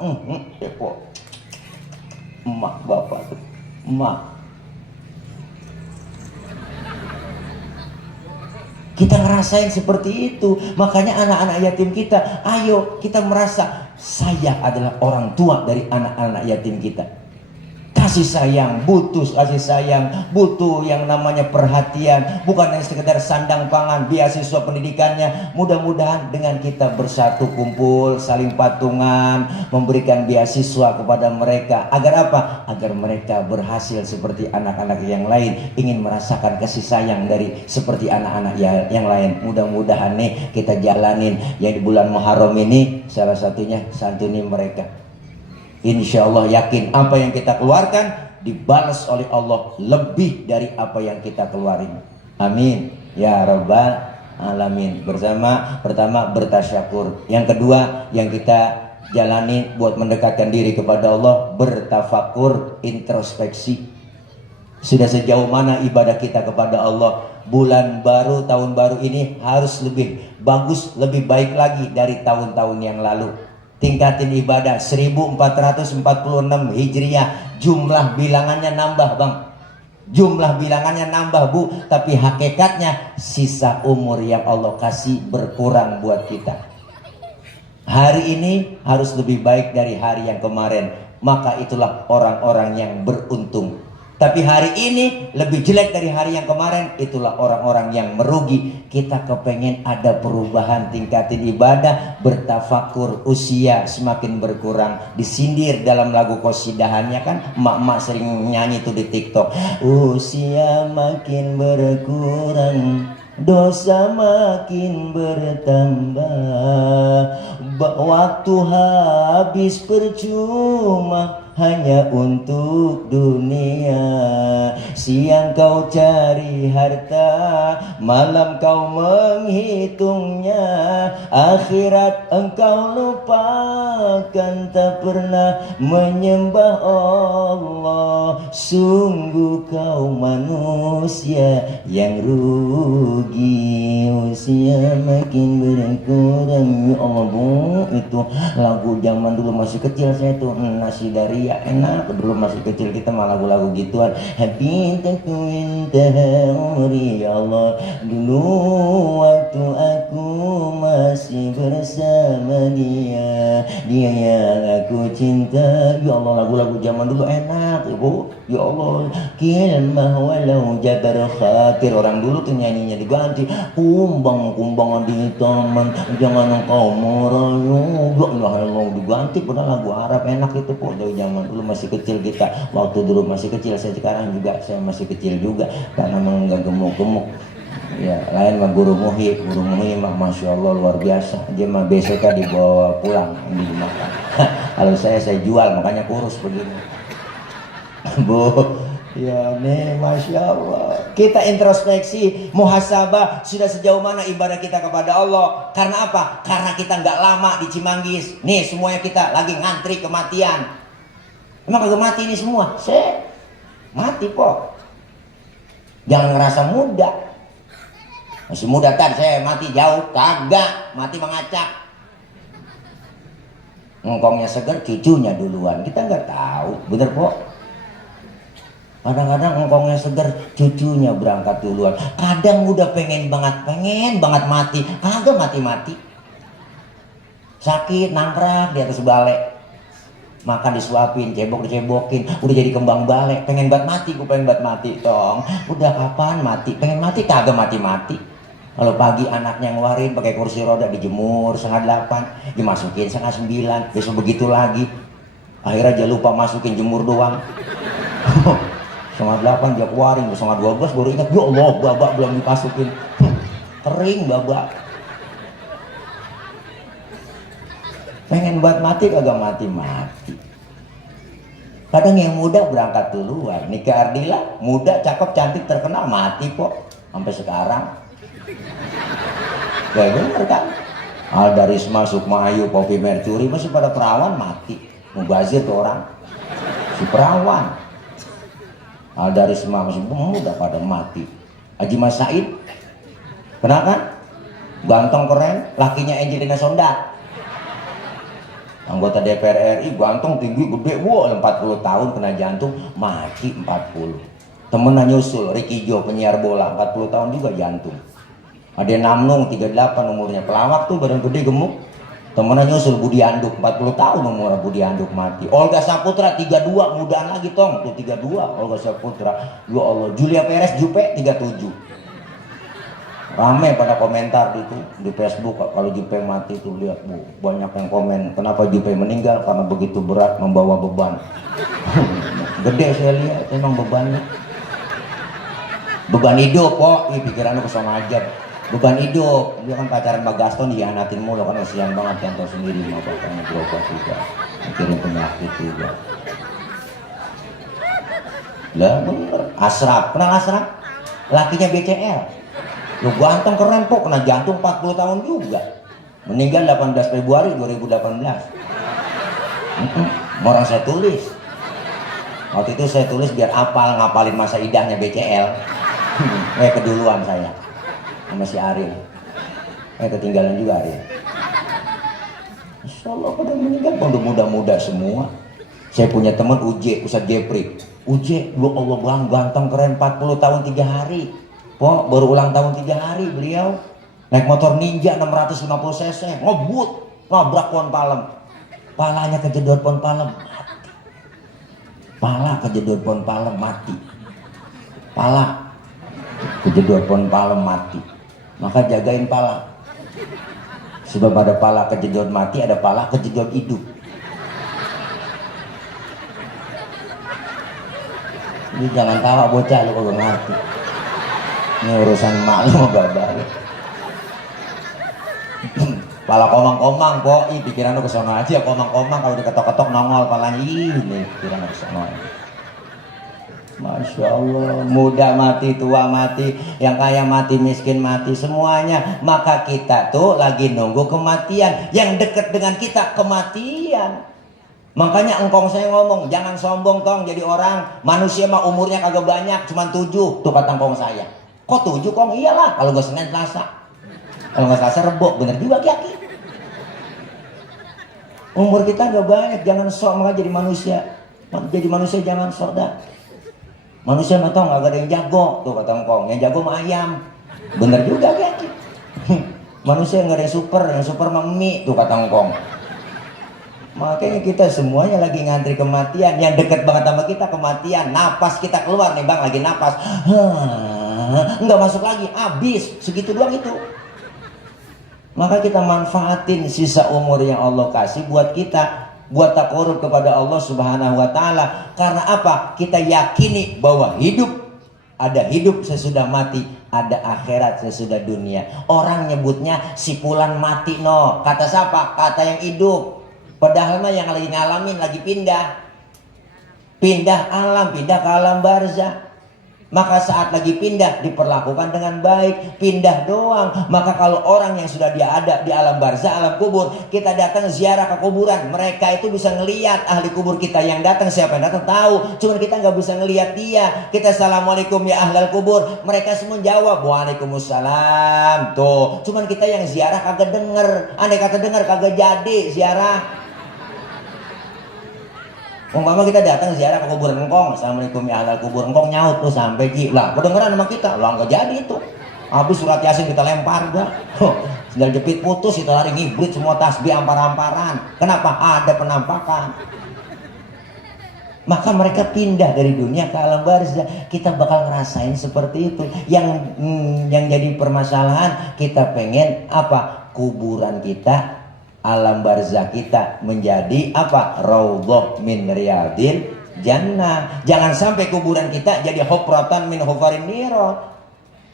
Emak bapak tuh, emak. Kita ngerasain seperti itu. Makanya anak-anak yatim kita, ayo kita merasa saya adalah orang tua dari anak-anak yatim kita. Kasih sayang, butuh kasih sayang, butuh yang namanya perhatian, bukan hanya sekedar sandang pangan, beasiswa pendidikannya. Mudah-mudahan dengan kita bersatu kumpul, saling patungan, memberikan beasiswa kepada mereka. Agar apa? Agar mereka berhasil seperti anak-anak yang lain, ingin merasakan kasih sayang dari seperti anak-anak yang lain. Mudah-mudahan nih kita jalanin yang di bulan Muharram ini, salah satunya santuni mereka. Insya Allah yakin apa yang kita keluarkan dibalas oleh Allah lebih dari apa yang kita keluarin. Amin ya rabbal alamin. Pertama bertasyakur. Yang kedua yang kita jalani buat mendekatkan diri kepada Allah, bertafakur, introspeksi. Sudah sejauh mana ibadah kita kepada Allah? Bulan baru, tahun baru ini harus lebih bagus, lebih baik lagi dari tahun-tahun yang lalu. Tingkatin ibadah 1446 Hijriah, jumlah bilangannya nambah bang, jumlah bilangannya nambah bu, tapi hakikatnya sisa umur yang Allah kasih berkurang buat kita. Hari ini harus lebih baik dari hari yang kemarin, maka itulah orang-orang yang beruntung. Tapi hari ini lebih jelek dari hari yang kemarin, itulah orang-orang yang merugi. Kita kepengen ada perubahan, tingkatin ibadah, bertafakur, usia semakin berkurang. Disindir dalam lagu qasidahannya kan, emak-emak sering nyanyi itu di TikTok. Usia makin berkurang, dosa makin bertambah, waktu habis percuma hanya untuk dunia. Siang kau cari harta, malam kau menghitungnya. Akhirat engkau lupakan, tak pernah menyembah Allah. Sungguh kau manusia yang rugi. Usia makin berkurang. Ya Allah bu, itu lagu zaman dulu masih kecil saya tuh, nasi dari ya enak. Dulu masih kecil kita mah lagu-lagu gituan. Habitaku intaha umri ya Allah. Dulu waktu aku masih bersama dia, dia yang aku cinta. Ya Allah, lagu-lagu zaman dulu enak ibu. Ya Allah, kilmah walau jabar khatir. Orang dulu tuh nyanyinya diganti, kumbang-kumbangan di taman, jangan engkau merayu. Ya Allah, diganti pada lagu Arab enak itu po dari zaman dulu masih kecil kita. Waktu dulu masih kecil, saya sekarang juga saya masih kecil juga karena nggak gemuk-gemuk. Ya lain mah guru muhi mah masya Allah luar biasa. Dia mah besoknya dibawa pulang dimakan. Kalau saya jual makanya kurus begini. Bu, Ya nih, Masya Allah. Kita introspeksi, muhasabah, sudah sejauh mana ibadah kita kepada Allah. Karena apa? Karena kita nggak lama di Cimanggis. Nih semuanya kita lagi ngantri kematian. Emang kagak mati ini semua? Mati kok. Jangan ngerasa muda. Masih muda kan saya mati jauh. Kagak, mati mengacak. Ngkongnya seger, cucunya duluan. Kita nggak tahu, bener kok. Kadang-kadang ngkongnya seger, cucunya berangkat duluan. Kadang udah pengen banget mati, kagak mati-mati. Sakit nangkrak di atas balai, makan disuapin, cebok-cebokin, udah jadi kembang balai. Pengen banget mati, gue pengen banget mati, tong. Udah kapan mati? Pengen mati kagak mati-mati. Kalau pagi anaknya ngeluarin pakai kursi roda, dijemur 7:30, dimasukin 8:30, besok begitu lagi. Akhirnya dia lupa masukin, jemur doang. 7:30 dia keluarin, 11:30 baru ingat, ya Allah, babak belum dimasukin. Kering babak. Pengen buat mati kagak mati-mati. Kadang yang muda berangkat duluan. Nikah Ardila, muda, cakep, cantik, terkenal, mati kok. Sampai sekarang. Gak bener kan? Alda Risma, Sukma Ayu, Poppy Mercury masih pada perawan, mati. Mubazir tuh orang. Si perawan. Alda Risma masih muda pada mati. Haji Mas Said, kenal kan? Ganteng keren, lakinya Angelina Sondakh. Anggota DPR RI, ganteng, tinggi, gede, wow, 40 tahun kena jantung, mati 40. Temennya nyusul, Ricky Jo, penyiar bola, 40 tahun juga jantung. Ada Namnung, 38 umurnya, pelawak tuh, badan gede, gemuk. Temennya nyusul, Budi Anduk, 40 tahun umurnya Budi Anduk mati. Olga Saputra, 32, mudaan lagi tong, tuh 32, Olga Saputra. Ya Allah, Julia Perez, Jupe, 37. Rame pada komentar itu di Facebook, kalau Jupe mati tuh lihat bu, banyak yang komen kenapa Jupe meninggal, karena begitu berat membawa beban. Gede saya lihat emang bebannya, beban hidup kok. Pikirannya kesana aja, beban hidup. Dia kan pacaran Mbak Gaston, dihianatin mulu kan, kasihan banget yang tahu sendiri, mau bapaknya berobat juga, mikirin penyakit juga. Lah bener, Asraf, kenal Asraf? Lakinya BCL. Lu ganteng keren kok, kena jantung 40 tahun juga. Meninggal 18 Februari 2018. Orang saya tulis. Waktu itu saya tulis biar apal, ngapalin masa idahnya BCL. Keduluan saya sama si Ariel. Ketinggalan juga Ariel. Insya Allah pada meninggal, pada muda-muda semua. Saya punya teman Uje, Ustadz Jepri. Uje, lu Allah bang, ganteng keren, 40 tahun 3 hari. Kok baru ulang tahun 3 hari beliau. Naik motor Ninja 650 cc, ngebut, nabrak pohon palem. Palanya kejedot pohon palem, mati. Pala kejedot pohon palem, mati. Pala kejedot pohon palem, mati. Maka jagain pala. Sebab ada pala kejedot mati, ada pala kejedot hidup. Ini jangan tawa bocah lu kalau ngerti. Ini urusan maklum babar. Pala komang-komang kok, pikiran lu kesana aja, komang-komang kalau diketok-ketok nongol palanya, ini pikiran lu kesana. Masya Allah, muda mati, tua mati, yang kaya mati, miskin mati, semuanya. Maka kita tuh lagi nunggu kematian. Yang dekat dengan kita kematian. Makanya engkong saya ngomong, jangan sombong tong jadi orang. Manusia mah umurnya kagak banyak, cuma 7. Tuh kata engkong saya. Kok 7 kong? Iyalah, kalau gak Senin Selasa. Kalau gak Selasa Rebo, bener juga Ki. Umur kita gak banyak, jangan sok, maka jadi manusia. Jadi manusia jangan sok dah. Manusia mah tong gak ada yang jago, tuh kata engkong. Yang jago mah ayam. Bener juga Ki. Manusia gak ada yang super mah mie, tuh kata engkong. Makanya kita semuanya lagi ngantri kematian. Yang deket banget sama kita kematian. Napas kita keluar nih bang, lagi napas. Nggak masuk lagi, habis. Segitu doang itu. Maka kita manfaatin sisa umur yang Allah kasih buat kita. Buat takarub kepada Allah Subhanahu wa ta'ala. Karena apa? Kita yakini bahwa hidup, ada hidup sesudah mati, ada akhirat sesudah dunia. Orang nyebutnya sipulan mati no. Kata siapa? Kata yang hidup. Padahal mah yang lagi ngalamin lagi pindah. pindah alam, pindah ke alam barzah. Maka saat lagi pindah diperlakukan dengan baik. Pindah doang. Maka kalau orang yang sudah dia ada di alam barzah, alam kubur, kita datang ziarah ke kuburan, mereka itu bisa ngelihat ahli kubur kita yang datang. Siapa yang datang tahu, cuman kita nggak bisa ngelihat dia. Kita assalamualaikum ya ahlal kubur, mereka semua jawab waalaikumsalam. Tuh, cuman kita yang ziarah kagak denger. Andai kata denger kagak jadi ziarah. Umpama kita datang ziarah ke kuburan engkong, assalamualaikum ya ahlal kubur, engkong nyaut tuh sampai ji lah, kedengeran sama kita, lah nggak jadi itu. Habis surat yasin kita lempar dah, sendal jepit putus, kita lari ngibrit semua tasbih ampar-amparan. Kenapa? Ada penampakan. Maka mereka pindah dari dunia ke alam barzah. Kita bakal ngerasain seperti itu. Yang jadi permasalahan, kita pengen apa? Kuburan kita, alam barzah kita menjadi apa? Raudhah min riyadil jannah. Jangan sampai kuburan kita jadi hufratan min hufarin niran.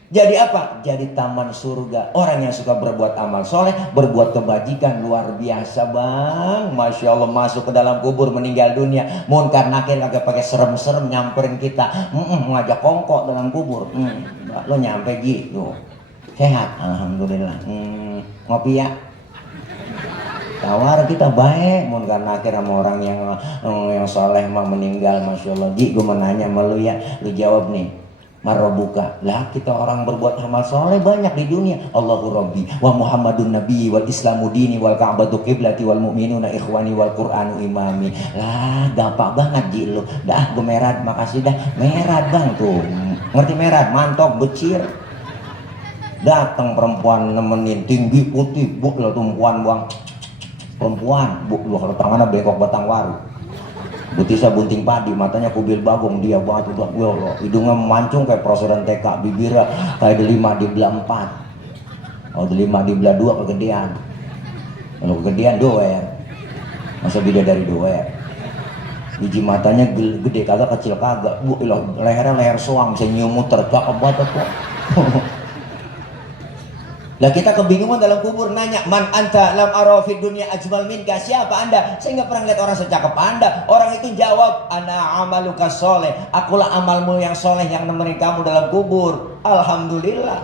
Jadi apa? Jadi taman surga. Orang yang suka berbuat amal soleh, berbuat kebajikan, luar biasa bang. Masya Allah, masuk ke dalam kubur, meninggal dunia, munkar nakir agak pakai serem-serem nyamperin kita, ngajak kongkok dalam kubur. Lo nyampe gitu, sehat alhamdulillah. Ngopi ya, tawar kita baik, munkar nakir sama orang yang soleh mah meninggal. Masya Allah, Ji, gue mau nanya sama lu ya, lu jawab nih. Marobuka, lah kita orang berbuat amal soleh banyak di dunia. Allahu Rabbi wa Muhammadun Nabi wal Islamu dini wal Ka'batu qiblati wal mu'minuna ikhwani wal Qur'anu imami. Lah gampang banget Ji lu. Dah gue merad, makasih dah. Merad bang tuh, ngerti merad? Mantok becir. Datang perempuan nemenin, tinggi putih, bu lo tumpuan bang. Perempuan, bu lo kalau tangannya bengkok batang waru. Betisnya bunting padi, matanya kubil bagong, dia banget udah Allah, hidungnya mancung kayak prosedan TK, bibirnya kayak delima di belah 4. Oh delima di belah 2 kegedean. Kalau kegedean doer. Masa beda dari doer. Biji matanya gede kagak, kecil kagak. Bu, lehernya leher soang, bisa nyium muter kagak banget kok. Lah kita kebingungan dalam kubur, nanya man anta lam ara fid dunya ajmal minka, siapa anda? Saya nggak pernah lihat orang secakep anda. Orang itu jawab, ana amaluka soleh, akulah amalmu yang soleh yang nemenin kamu dalam kubur. Alhamdulillah.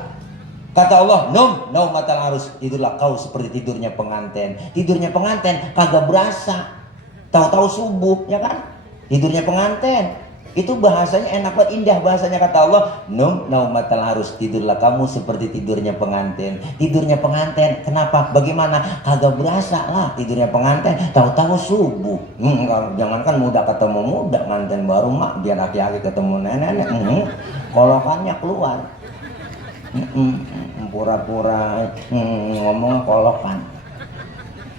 Kata Allah, nom matal harus, tidurlah kau seperti tidurnya pengantin. Tidurnya pengantin kagak berasa, tahu-tahu subuh ya kan? Tidurnya pengantin itu bahasanya enak banget, indah bahasanya. Kata Allah, naumatal harus, tidurlah kamu seperti tidurnya pengantin. Tidurnya pengantin, kenapa? Bagaimana? Kagak berasa lah tidurnya pengantin, tahu-tahu subuh. Jangankan muda ketemu muda, nganten baru mak, biar aki-aki ketemu nenek, kolokannya keluar. Pura-pura ngomong kolokan.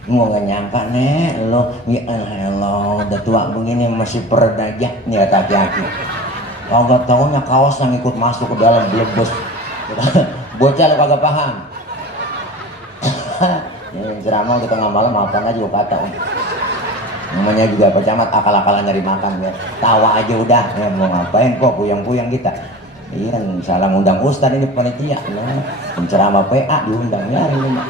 Gua gak nyangka nek lo, ya Allah, udah tua begini masih peredajah nih kata aki-aki. Kagak taunya kaos yang ikut masuk ke dalam blebus. Bocah lo kagak paham. Ceramah di tengah malam apaan aja kata. Namanya juga pecamat, akal-akalan nyari makan ya. Tawa aja udah, ya mau ngapain kok puyang-puyang kita. Iya, salah ngundang ustad ini panitia. Penceramah PA diundang ya ini mah.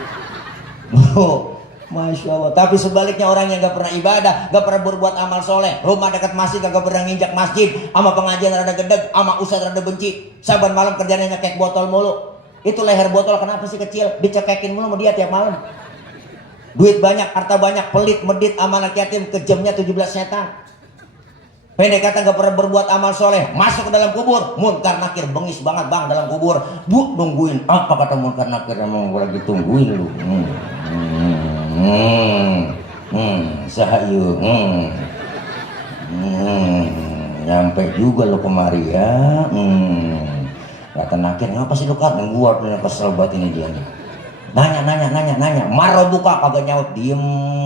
Masya Allah. Tapi sebaliknya orang yang gak pernah ibadah, gak pernah berbuat amal soleh, rumah dekat masjid gak pernah nginjak masjid, sama pengajian rada gedeg, sama ustadz rada benci, saban malam kerjanya ngekek botol mulu. Itu leher botol kenapa sih kecil? Dicekekin mulu sama dia tiap malam. Duit banyak, harta banyak, pelit, medit, amanah yatim, kejamnya 17 setan. Pendek kata gak pernah berbuat amal soleh, masuk ke dalam kubur, munkar nakir, bengis banget bang dalam kubur. Bu, nungguin apa kata munkar nakir, emang gue lagi tungguin lu. Sahayu, nyampe juga lo kemari ya. Kata nakir, ngapa sih lo kan? Gua punya kesel banget ini dia nih. Nanya, marah buka kagak nyaut, diem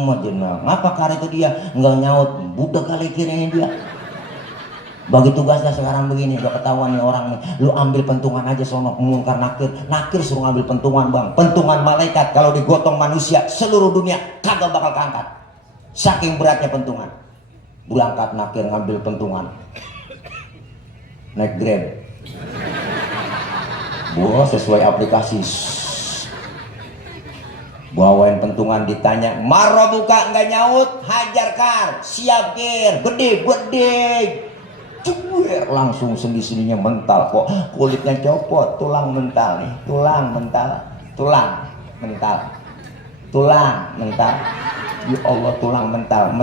aja. Ngapa kali itu dia nggak nyaut? Budak kali kiranya dia. Bagi tugasnya sekarang begini, udah ketahuan nih orang nih, lu ambil pentungan aja sono, mungkar nakir suruh ngambil pentungan bang, pentungan malaikat kalau digotong manusia seluruh dunia kagak bakal keangkat, saking beratnya pentungan. Berangkat nakir ngambil pentungan, naik Grab, sesuai aplikasi, Bawain pentungan, ditanya marah buka, nggak nyaut, hajar kar, siap kir, gede cuer, langsung sendi-sendinya mental, kok kulitnya copot, tulang mental nih, tulang mental, ya Allah, tulang mental,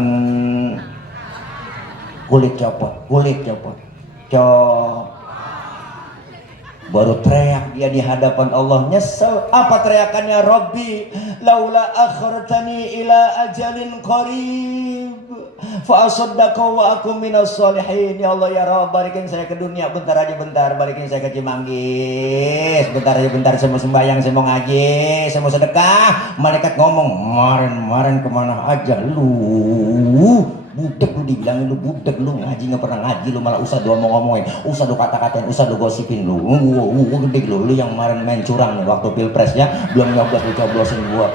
kulit copot, baru teriak dia di hadapan Allah, nyesel. Apa teriakannya? Rabbi laula akhartani ila ajalin qarib fa asaddaqa wa akum minas solihin. Ya Allah, ya Rabb, balikin saya ke dunia bentar, balikin saya ke Cimanggis bentar, saya mau sembahyang, saya mau ngaji, saya mau sedekah. Malaikat ngomong, kemarin kemana aja lu? Budek lu, dibilangin lu budek, lu ngaji nggak pernah ngaji, lu malah usah doa ngomongin, usah do kata-katain, usah do gosipin lu gede lu yang kemarin main curang nih waktu pilpres ya, belum nyoblos lu coblosin gua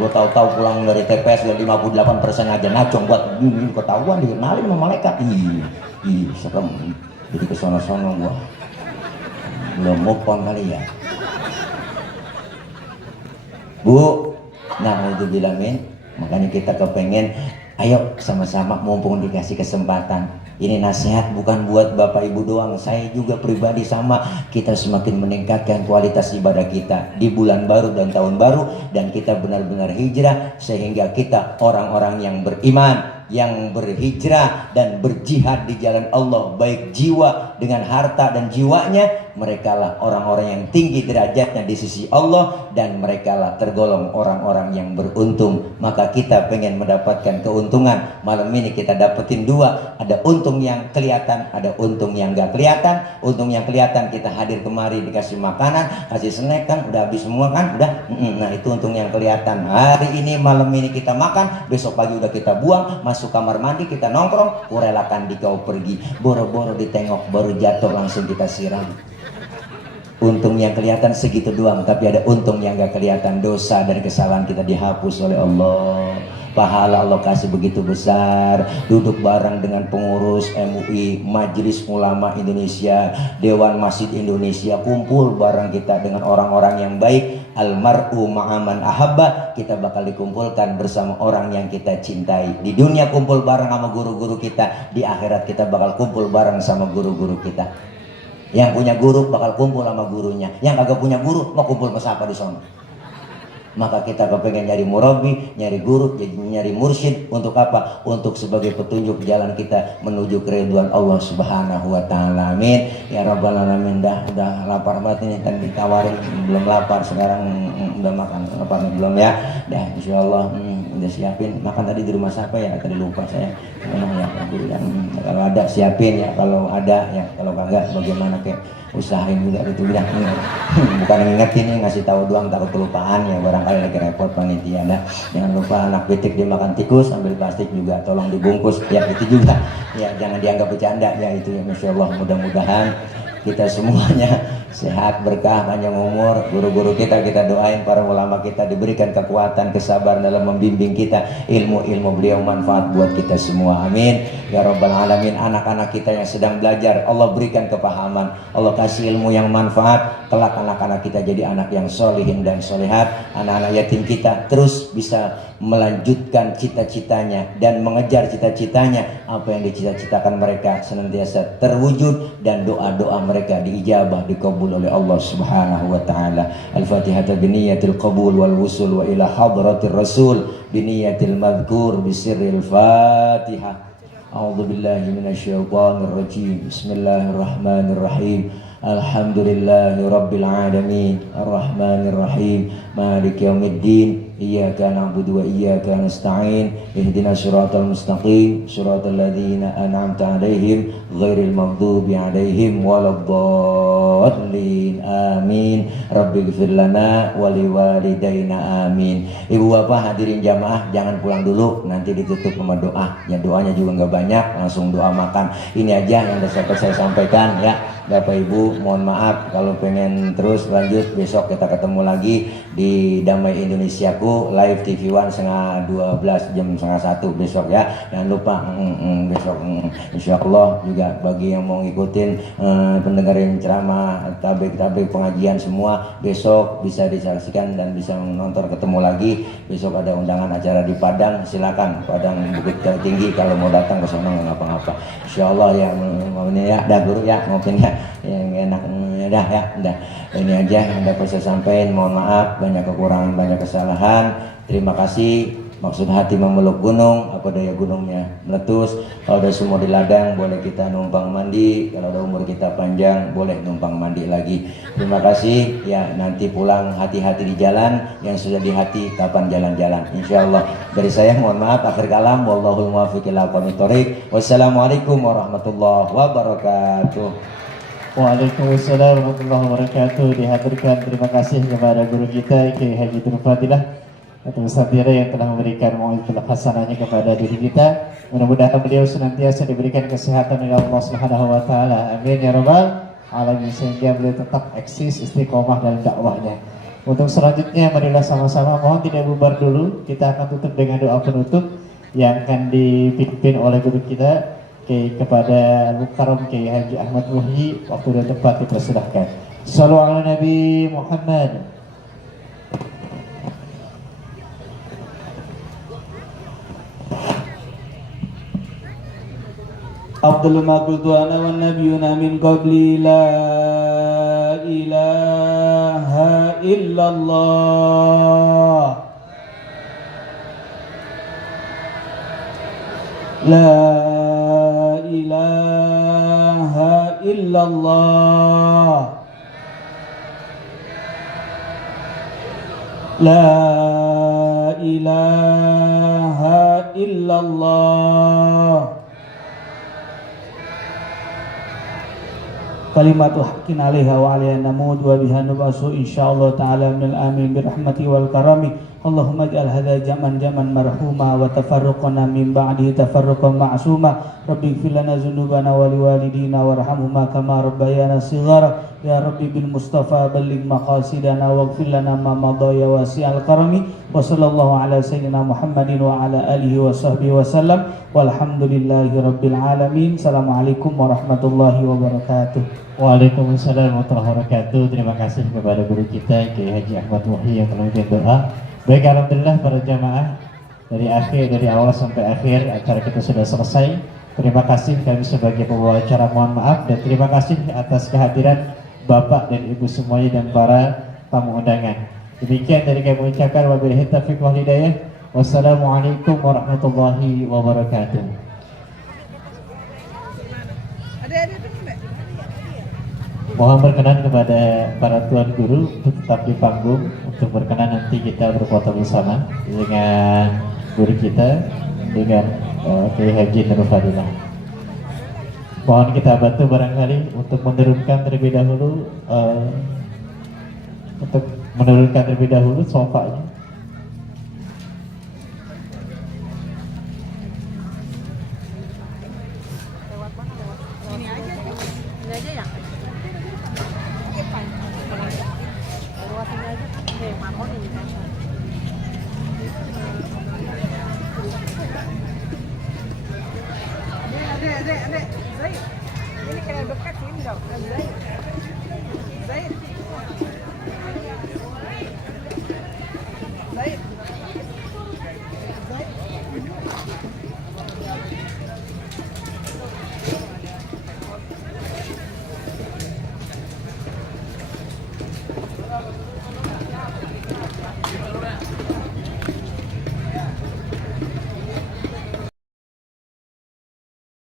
tahu-tahu pulang dari TPS dan 58% aja ngacong buat ini ketahuan dikenalin sama malaikat. Ih serem, jadi kesono-sono gua belum move on kali ya Bu. Nah itu bilangin, makanya kita kepengen ayo sama-sama mumpung dikasih kesempatan. Ini nasihat bukan buat Bapak Ibu doang, saya juga pribadi sama. Kita semakin meningkatkan kualitas ibadah kita di bulan baru dan tahun baru, dan kita benar-benar hijrah sehingga kita orang-orang yang beriman, yang berhijrah dan berjihad di jalan Allah, baik jiwa dengan harta dan jiwanya. Merekalah orang-orang yang tinggi derajatnya di sisi Allah, dan merekalah tergolong orang-orang yang beruntung. Maka kita pengen mendapatkan keuntungan. Malam ini kita dapetin dua, ada untung yang kelihatan, ada untung yang gak kelihatan. Untung yang kelihatan kita hadir kemari dikasih makanan, kasih snack kan, udah habis semua kan, udah. Nah itu untung yang kelihatan. Hari ini malam ini kita makan, besok pagi udah kita buang, masuk kamar mandi kita nongkrong, kurelakan di kau pergi, boro-boro ditengok baru jatuh langsung kita siram. Untung yang kelihatan segitu doang, tapi ada untung yang gak kelihatan. Dosa dan kesalahan kita dihapus oleh Allah, pahala Allah kasih begitu besar. Duduk bareng dengan pengurus MUI, Majelis Ulama Indonesia, Dewan Masjid Indonesia, kumpul bareng kita dengan orang-orang yang baik. Almar'u ma'aman ahabba, kita bakal dikumpulkan bersama orang yang kita cintai. Di dunia kumpul bareng sama guru-guru kita, di akhirat kita bakal kumpul bareng sama guru-guru kita. Yang punya guru bakal kumpul sama gurunya, yang kagak punya guru mau kumpul sama siapa di sana. Maka kita kepengen nyari murabi, nyari guru, nyari mursyid. Untuk apa? Untuk sebagai petunjuk jalan kita menuju keridhaan Allah Subhanahu wa Ta'ala. Amin ya rabbal alamin. Udah lapar banget ini, kan ditawarin belum lapar, sekarang udah makan. Lapar belum ya? Dah insyaallah udah siapin. Makan tadi di rumah siapa ya? Tadi lupa saya. Ya, kalau ada siapin ya, kalau ada ya, kalau kagak bagaimana kayak usahain juga gitu bilang. Bukan ngingetin nih, ngasih tahu doang, takut kelupaan ya, barangkali lagi repot panitia. Nah, jangan lupa anak pitik dimakan tikus, ambil plastik juga tolong dibungkus ya, itu juga ya, jangan dianggap bercanda ya, itu ya. Masya Allah, mudah-mudahan kita semuanya sehat, berkah, panjang umur. Guru-guru kita doain, para ulama kita diberikan kekuatan, kesabaran dalam membimbing kita. Ilmu beliau manfaat buat kita semua, amin ya rabbal alamin. Anak-anak kita yang sedang belajar, Allah berikan kepahaman, Allah kasih ilmu yang manfaat. Kelak anak-anak kita jadi anak yang solihin dan solihat. Anak-anak yatim kita terus bisa melanjutkan cita-citanya dan mengejar cita-citanya. Apa yang dicita-citakan mereka senantiasa terwujud, dan doa-doa mereka diijabah, dikabul oleh Allah Subhanahu wa Ta'ala. Al-Fatihah biniyatil qabul wal wusul wa ila hadratir rasul biniyatil madhkur bisirril Fatihah. A'udzu billahi minasyaitonir rajim. Bismillahirrahmanirrahim. Alhamdulillahi rabbil alamin, arrahmanir rahim, maliki yaumiddin. Iyyaka na'budu wa iyyaka nasta'in. Ihdinas siratal mustaqim, siratal ladzina an'amta 'alaihim ghairil maghdubi 'alaihim waladdallin. Amin. Rabbighfir lana wa liwalidayna. Amin. Ibu bapak hadirin jamaah, jangan pulang dulu, nanti ditutup sama doa. Ya doanya juga nggak banyak, langsung doa makan. Ini aja yang dapat saya sampaikan ya. Bapak Ibu, mohon maaf kalau pengen terus lanjut, besok kita ketemu lagi di Damai Indonesiaku live TV One setengah 12 jam setengah 1 besok ya. Jangan lupa besok insya Allah juga bagi yang mau ngikutin pendengarin ceramah semua, tablik pengajian semua besok bisa disaksikan dan bisa menonton ketemu lagi. Besok ada undangan acara di Padang, silakan Padang Bukit Tinggi kalau mau datang ke sana nggak ngapa-ngapa. Insyaallah ya, maunya ya, dah guru ya, mungkin ya yang enak dah ya, dah ini aja yang dapat saya sampaikan. Mohon maaf banyak kekurangan, banyak kesalahan. Terima kasih. Maksud hati memeluk gunung, apa daya gunungnya meletus. Kalau udah semua di ladang, boleh kita numpang mandi. Kalau udah umur kita panjang, boleh numpang mandi lagi. Terima kasih. Ya, nanti pulang hati-hati di jalan. Yang sudah di hati, kapan jalan-jalan. Insya Allah. Dari saya mohon maaf. Akhir kalam. Wallahul muwaffiq ila aqwamit thoriq. Wassalamualaikum warahmatullahi wabarakatuh. Waalaikumsalam warahmatullahi wabarakatuh. Dihaturkan terima kasih kepada guru kita Kiai Haji Nur Fadilah atau Ustadzira yang telah memberikan mau'izatul hasanahnya kepada diri kita. Mudah-mudahan beliau senantiasa diberikan kesehatan oleh Allah Subhanahu wa taala. Amin ya rabbal alamin, sehingga beliau tetap eksis istiqomah dalam dakwahnya. Untuk selanjutnya marilah sama-sama, mohon tidak bubar dulu. Kita akan tutup dengan doa penutup yang akan dipimpin oleh guru kita kepada Al-Mukarram Kiai Haji Ahmad Muhyi. Waktu dan tempat dipersilahkan. Shallu ala Nabi Muhammad. أفضل ما قلت أنا والنبيون من قبلي لا إله إلا الله لا إله إلا الله لا إله إلا الله kalimatu haqqin 'alaiha wa 'alaiha namut wa biha nub'asu insyaallah ta'ala minal amin bi rahmati wal karami. Allahumma ij'al hadza jaman marhuma wa tafarruqana min ba'dihi tafarruqan ma'suma. Rabbi ighfir lana dzunubana wa liwalidina warhamhuma kama rabbayana shighara. Ya Rabbi bil Mustafa balligh maqasidana waghfir lana ma madha ya wasi'al karami. Wa sallallahu ala sayyidina Muhammadin wa ala alihi wa sahbihi wa sallam. Walhamdulillahi rabbil alamin. Assalamualaikum warahmatullahi wabarakatuh. Waalaikumsalam warahmatullahi wabarakatuh. Terima kasih kepada guru kita Kiai Haji Ahmad Muhyi yang telah memberikan doa. Baik, alhamdulillah para jamaah, dari awal sampai akhir acara kita sudah selesai. Terima kasih kami sebagai pembawa acara, mohon maaf, dan terima kasih atas kehadiran Bapak dan Ibu semuanya dan para tamu undangan. Demikian dari kami mengucapkan wabillahi taufiq wal hidayah. Wassalamualaikum warahmatullahi wabarakatuh. Mohon berkenan kepada para tuan guru untuk tetap di panggung untuk berkenan nanti kita berfoto bersama dengan guru kita, dengan Kiai Haji Nur Fadilah. Mohon kita bantu barangkali untuk menurunkan terlebih dahulu sofanya. Adek, Zaid. Ini kayak dekat sini dong. Zaid. Zaid.